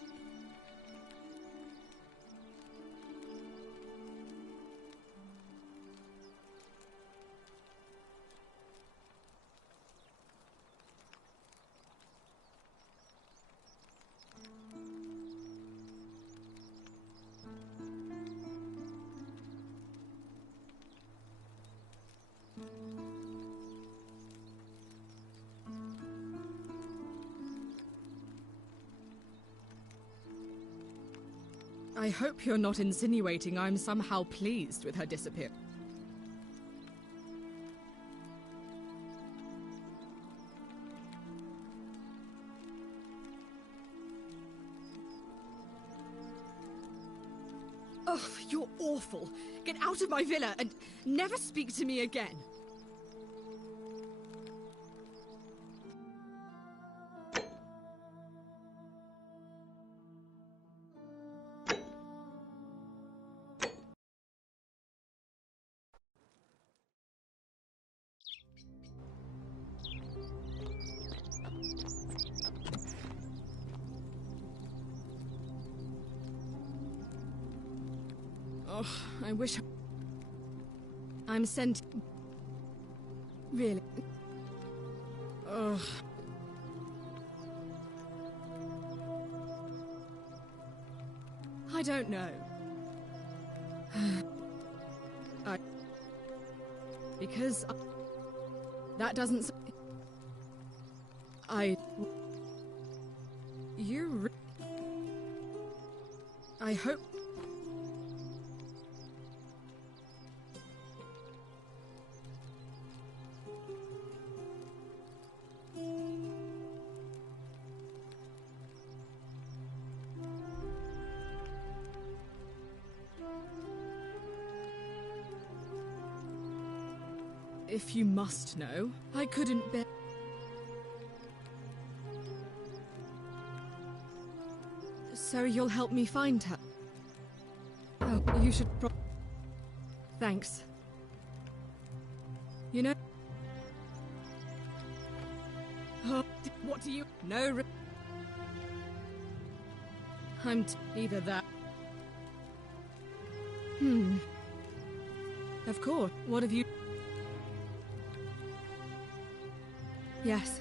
I hope you're not insinuating I'm somehow pleased with her disappearance. Oh, you're awful. Get out of my villa and never speak to me again. Oh, I wish... I'm sent... Really? Ugh. I don't know. Because... that doesn't... You... I hope... If you must know, I couldn't bear... So you'll help me find her? Oh, you should Thanks. You know... Oh, what do you... No... I'm either that... Of course. What have you... Yes.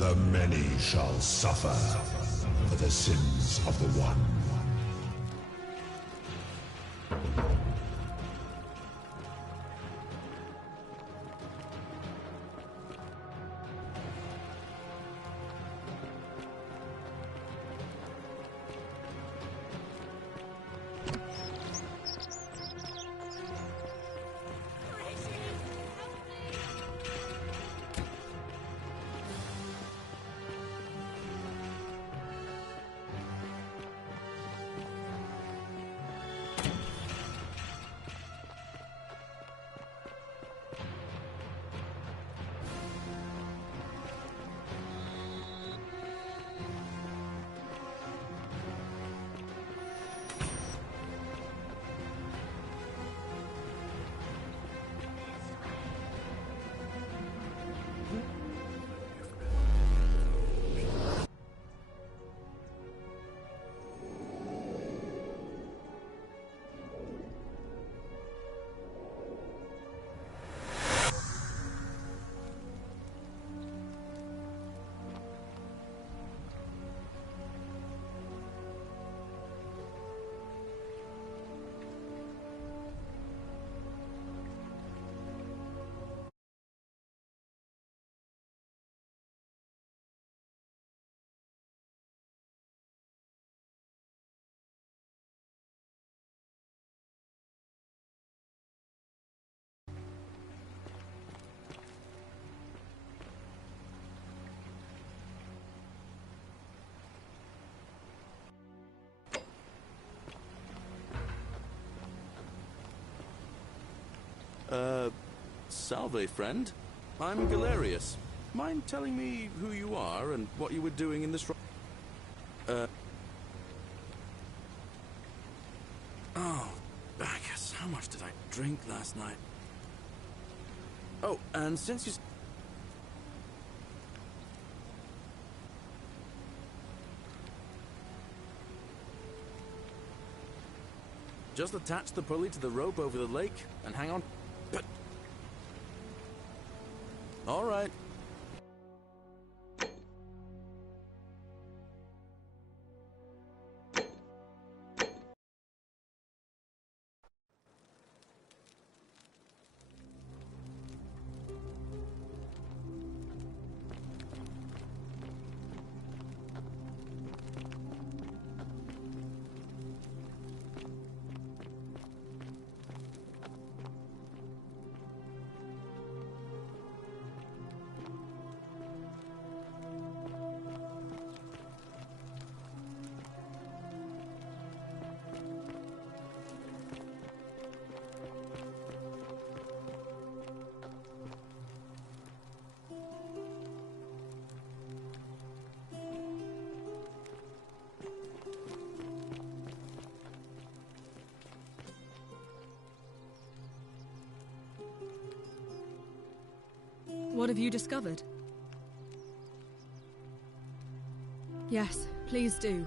The many shall suffer for the sins of the one. Salve, friend. I'm Galerius. Mind telling me who you are and what you were doing in this... Oh, Bacchus, how much did I drink last night? Oh, and since you... Just attach the pulley to the rope over the lake and hang on. But... All right. What have you discovered? Yes, please do.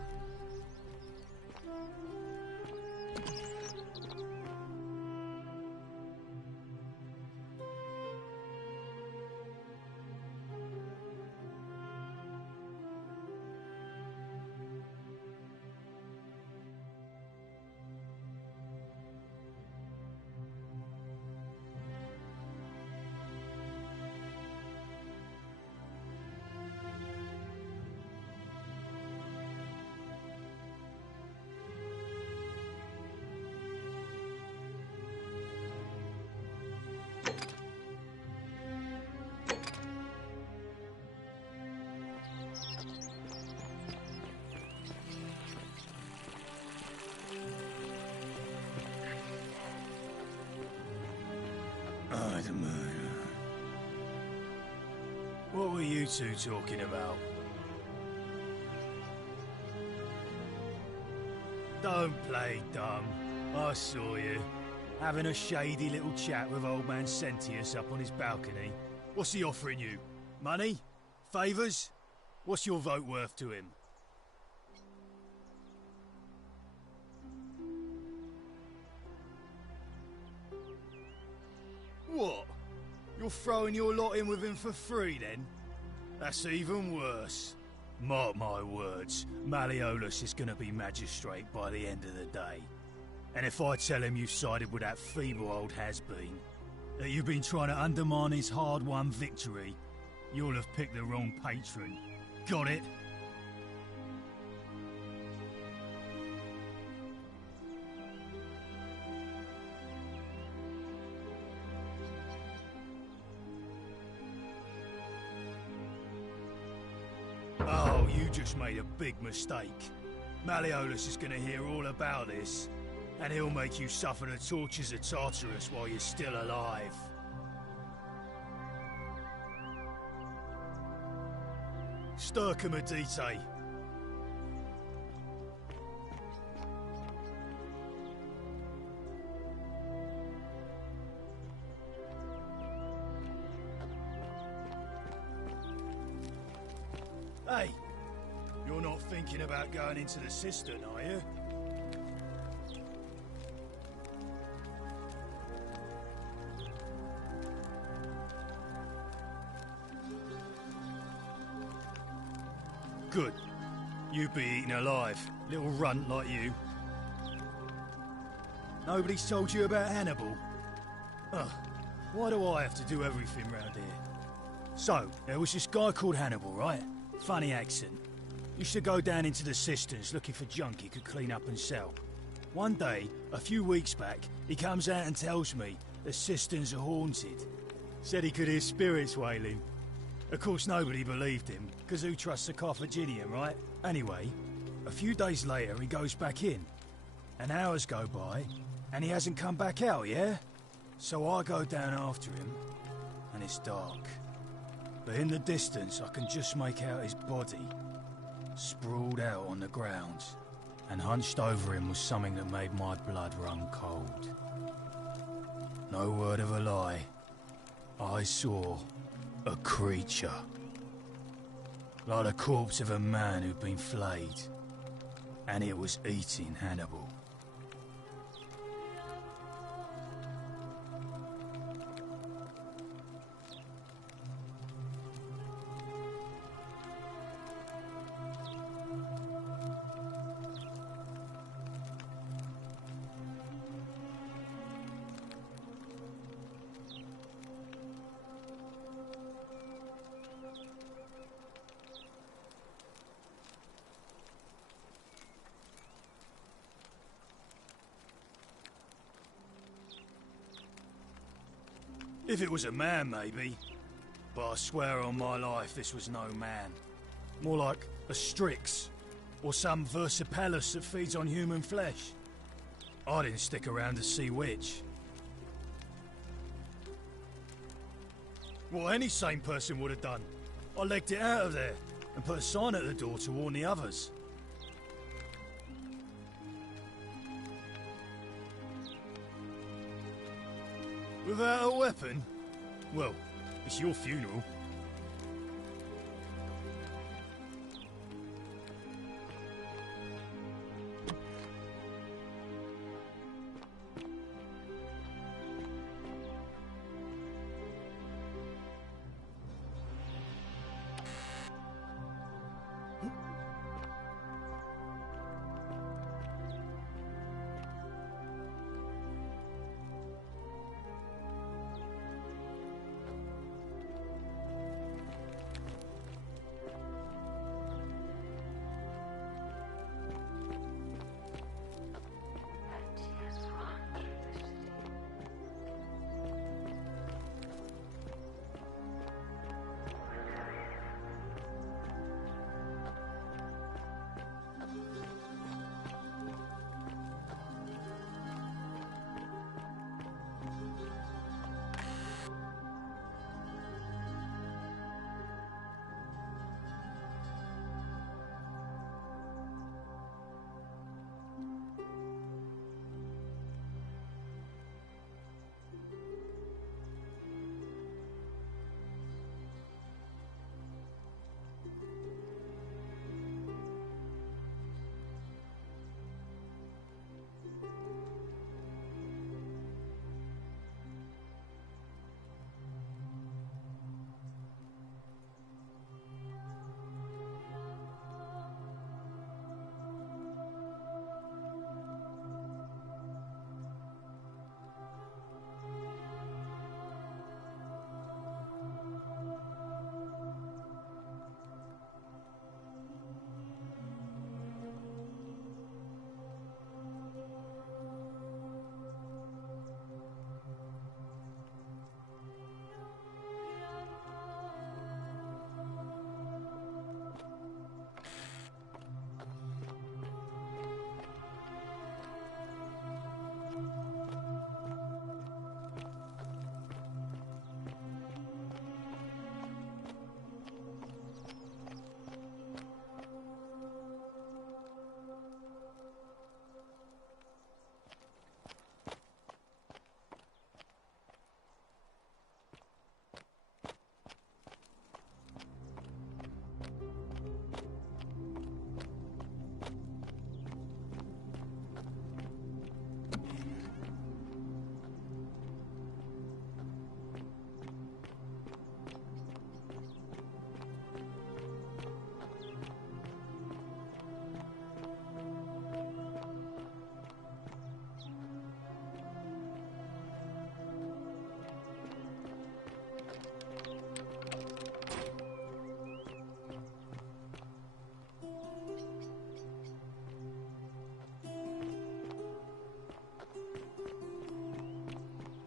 What were you two talking about? Don't play dumb. I saw you. Having a shady little chat with old man Sentius up on his balcony. What's he offering you? Money? Favours? What's your vote worth to him? What? You're throwing your lot in with him for free, then? That's even worse. Mark my words, Malleolus is gonna be magistrate by the end of the day. And if I tell him you've sided with that feeble old has-been, that you've been trying to undermine his hard-won victory, you'll have picked the wrong patron. Got it? Oh, you just made a big mistake. Malleolus is gonna hear all about this, and he'll make you suffer the tortures of Tartarus while you're still alive. Stirka Medite. Hey, you're not thinking about going into the cistern, are you? Good. You'd be eaten alive, little runt like you. Nobody's told you about Hannibal? Ugh, why do I have to do everything round here? So, there was this guy called Hannibal, right? Funny accent. Used to go down into the cisterns looking for junk he could clean up and sell. One day, a few weeks back, he comes out and tells me the cisterns are haunted. Said he could hear spirits wailing. Of course, nobody believed him, because who trusts a Carthaginian, right? Anyway, a few days later, he goes back in. And hours go by, and he hasn't come back out, yeah? So I go down after him, and it's dark. But in the distance, I can just make out his body, sprawled out on the ground. And hunched over him was something that made my blood run cold. No word of a lie. I saw a creature. Like the corpse of a man who'd been flayed. And it was eating Hannibal. If it was a man, maybe. But I swear on my life this was no man. More like a Strix, or some Versipelus that feeds on human flesh. I didn't stick around to see which. What any sane person would have done. I legged it out of there, and put a sign at the door to warn the others. Without a weapon? Well, it's your funeral.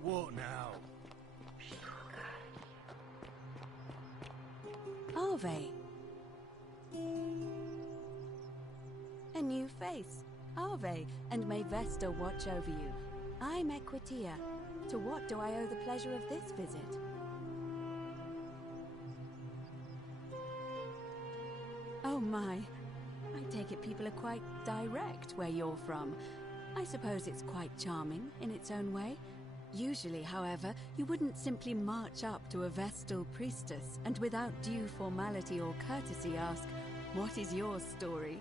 What now? Arve. A new face. Arve, and may Vesta watch over you. I'm Equitia. To what do I owe the pleasure of this visit? Oh my. I take it people are quite direct where you're from. I suppose it's quite charming in its own way. Usually, however, you wouldn't simply march up to a Vestal priestess and without due formality or courtesy ask, "What is your story?"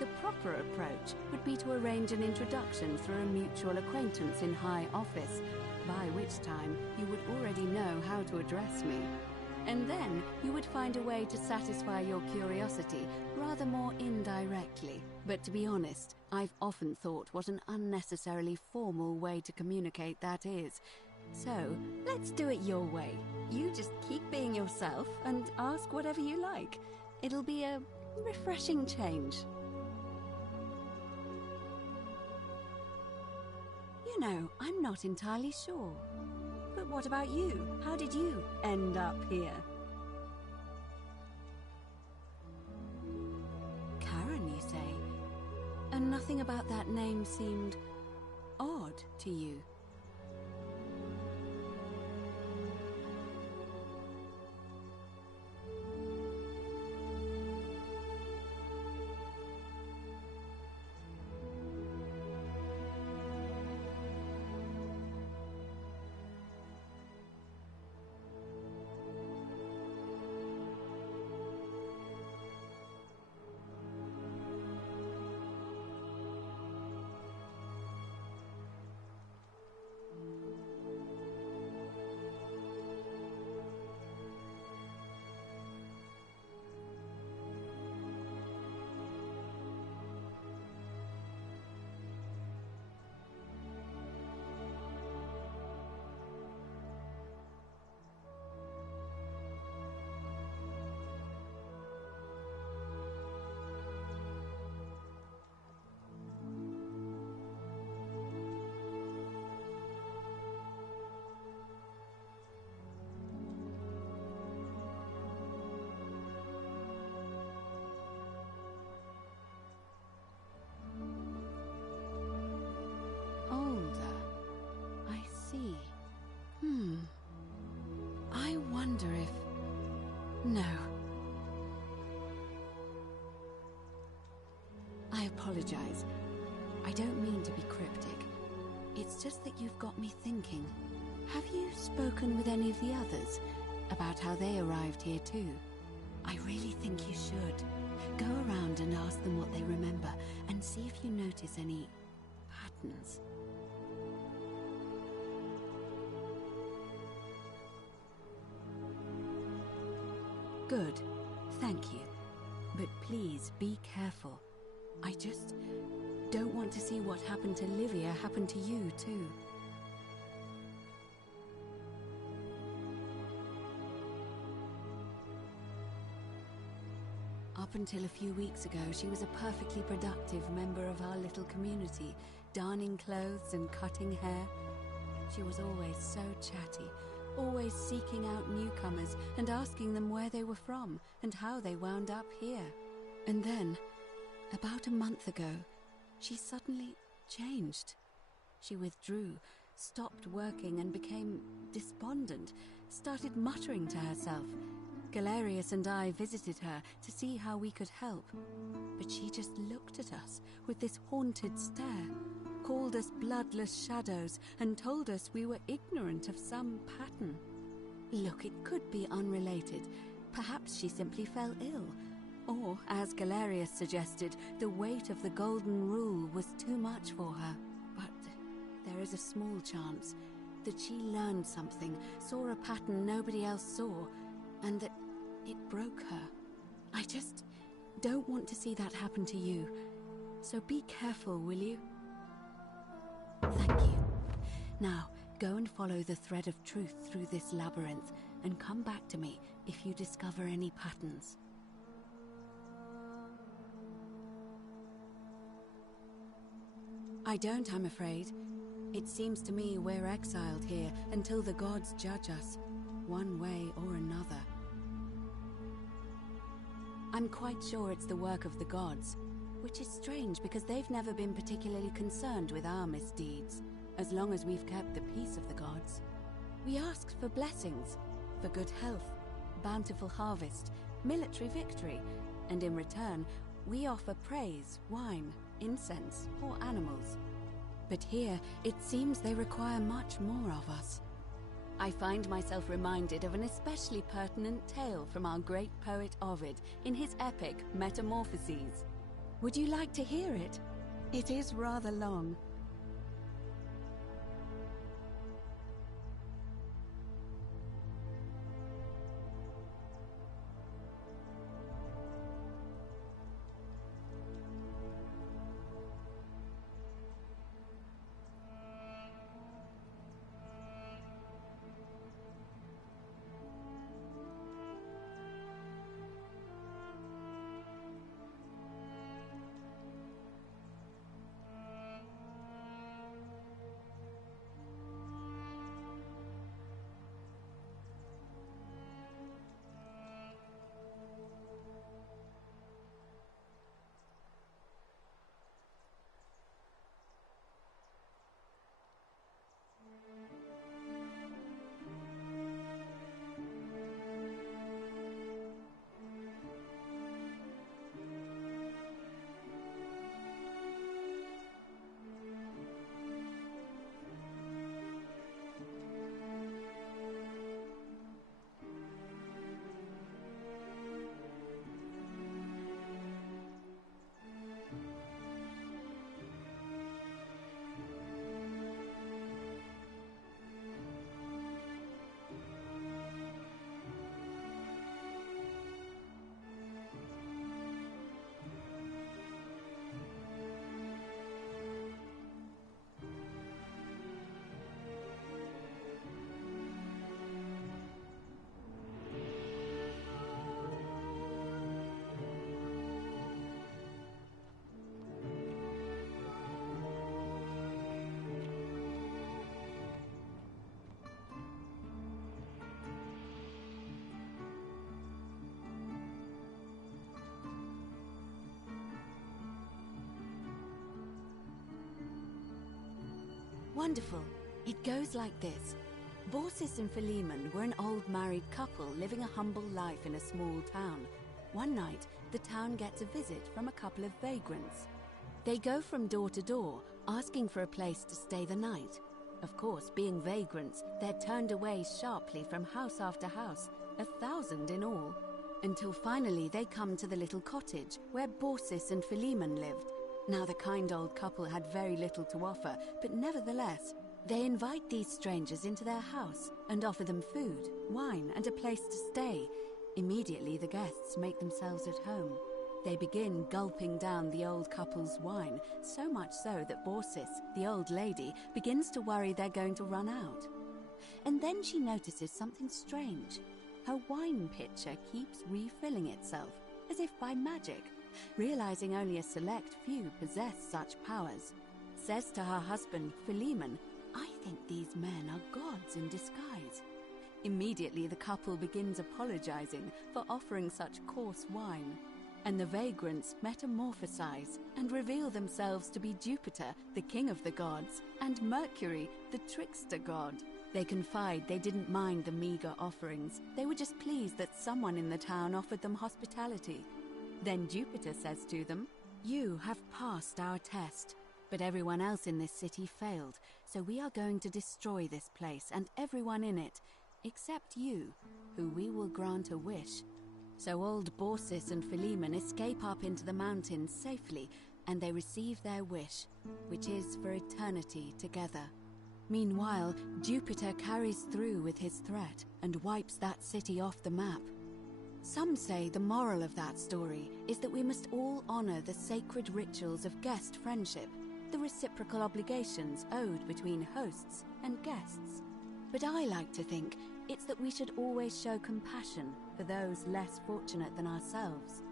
The proper approach would be to arrange an introduction through a mutual acquaintance in high office, by which time you would already know how to address me. And then you would find a way to satisfy your curiosity rather more indirectly. But to be honest, I've often thought what an unnecessarily formal way to communicate that is. So, let's do it your way. You just keep being yourself and ask whatever you like. It'll be a refreshing change. You know, I'm not entirely sure. But what about you? How did you end up here? Karen, you say? And nothing about that name seemed odd to you? I wonder if... No. I apologize. I don't mean to be cryptic. It's just that you've got me thinking. Have you spoken with any of the others about how they arrived here too? I really think you should. Go around and ask them what they remember and see if you notice any patterns. Good. Thank you. But please be careful. I just don't want to see what happened to Livia happen to you too. Up until a few weeks ago, she was a perfectly productive member of our little community, darning clothes and cutting hair. She was always so chatty, always seeking out newcomers and asking them where they were from and how they wound up here. And then, about a month ago, she suddenly changed. She withdrew, stopped working and became despondent, started muttering to herself. Galerius and I visited her to see how we could help, but she just looked at us with this haunted stare, called us bloodless shadows, and told us we were ignorant of some pattern. Look, it could be unrelated. Perhaps she simply fell ill. Or, as Galerius suggested, the weight of the Golden Rule was too much for her. But there is a small chance. that she learned something, saw a pattern nobody else saw, and that it broke her. I just don't want to see that happen to you. So be careful, will you? Thank you. Now, go and follow the thread of truth through this labyrinth, and come back to me if you discover any patterns. I don't, I'm afraid. It seems to me we're exiled here until the gods judge us, one way or another. I'm quite sure it's the work of the gods, which is strange because they've never been particularly concerned with our misdeeds, as long as we've kept the peace of the gods. We asked for blessings, for good health, bountiful harvest, military victory, and in return, we offer praise, wine, incense, or animals. But here, it seems they require much more of us. I find myself reminded of an especially pertinent tale from our great poet Ovid in his epic Metamorphoses. Would you like to hear it? It is rather long. Wonderful. It goes like this. Baucis and Philemon were an old married couple living a humble life in a small town. One night, the town gets a visit from a couple of vagrants. They go from door to door, asking for a place to stay the night. Of course, being vagrants, they're turned away sharply from house after house, 1,000 in all, until finally they come to the little cottage where Baucis and Philemon lived. Now, the kind old couple had very little to offer, but nevertheless, they invite these strangers into their house and offer them food, wine, and a place to stay. Immediately, the guests make themselves at home. They begin gulping down the old couple's wine, so much so that Baucis, the old lady, begins to worry they're going to run out. And then she notices something strange. Her wine pitcher keeps refilling itself, as if by magic. Realizing only a select few possess such powers, says to her husband, Philemon, "I think these men are gods in disguise." Immediately the couple begins apologizing for offering such coarse wine, and the vagrants metamorphosize and reveal themselves to be Jupiter, the king of the gods, and Mercury, the trickster god. They confide they didn't mind the meager offerings, they were just pleased that someone in the town offered them hospitality. Then Jupiter says to them, "You have passed our test, but everyone else in this city failed, so we are going to destroy this place and everyone in it, except you, who we will grant a wish." So old Baucis and Philemon escape up into the mountains safely, and they receive their wish, which is for eternity together. Meanwhile, Jupiter carries through with his threat and wipes that city off the map. Some say the moral of that story is that we must all honor the sacred rituals of guest friendship, the reciprocal obligations owed between hosts and guests. But I like to think it's that we should always show compassion for those less fortunate than ourselves.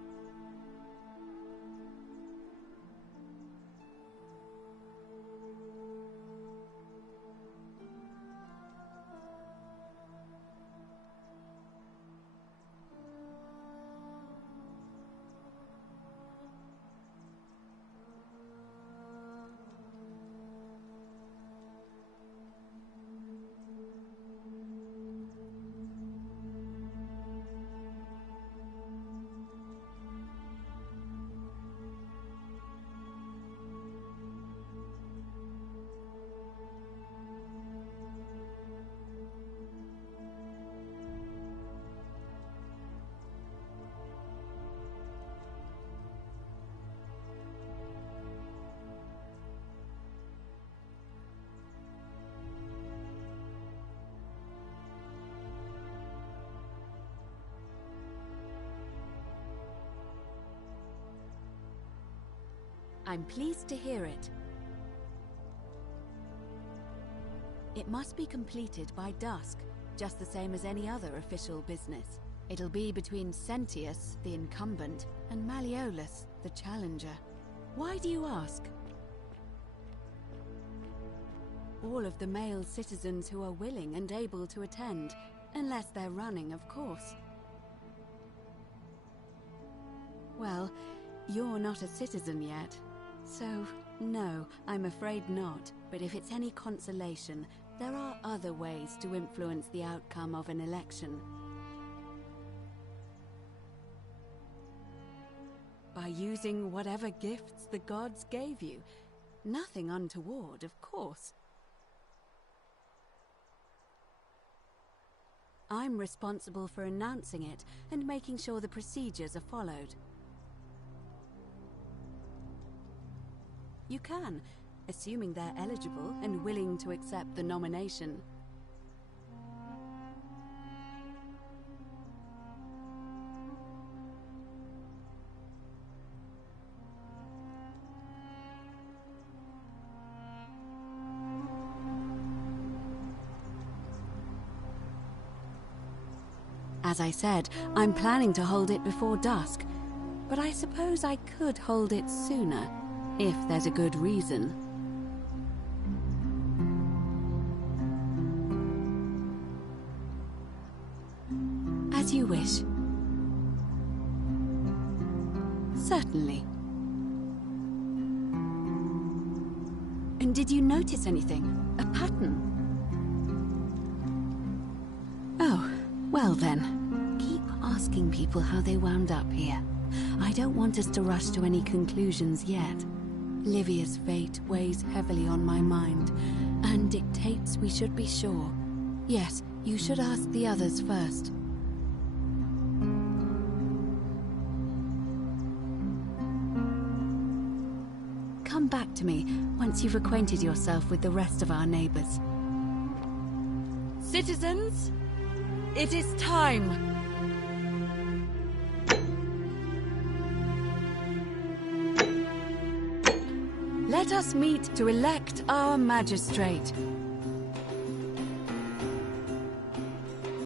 I'm pleased to hear it. It must be completed by dusk, just the same as any other official business. It'll be between Sentius, the incumbent, and Malleolus, the challenger. Why do you ask? All of the male citizens who are willing and able to attend, unless they're running, of course. Well, you're not a citizen yet. So, no, I'm afraid not. But if it's any consolation, there are other ways to influence the outcome of an election. By using whatever gifts the gods gave you. Nothing untoward, of course. I'm responsible for announcing it and making sure the procedures are followed. You can, assuming they're eligible and willing to accept the nomination. As I said, I'm planning to hold it before dusk, but I suppose I could hold it sooner. If there's a good reason. As you wish. Certainly. And did you notice anything? A pattern? Oh, well then. Keep asking people how they wound up here. I don't want us to rush to any conclusions yet. Livia's fate weighs heavily on my mind, and dictates we should be sure. Yes, you should ask the others first. Come back to me once you've acquainted yourself with the rest of our neighbors. Citizens, it is time! Let us meet to elect our magistrate.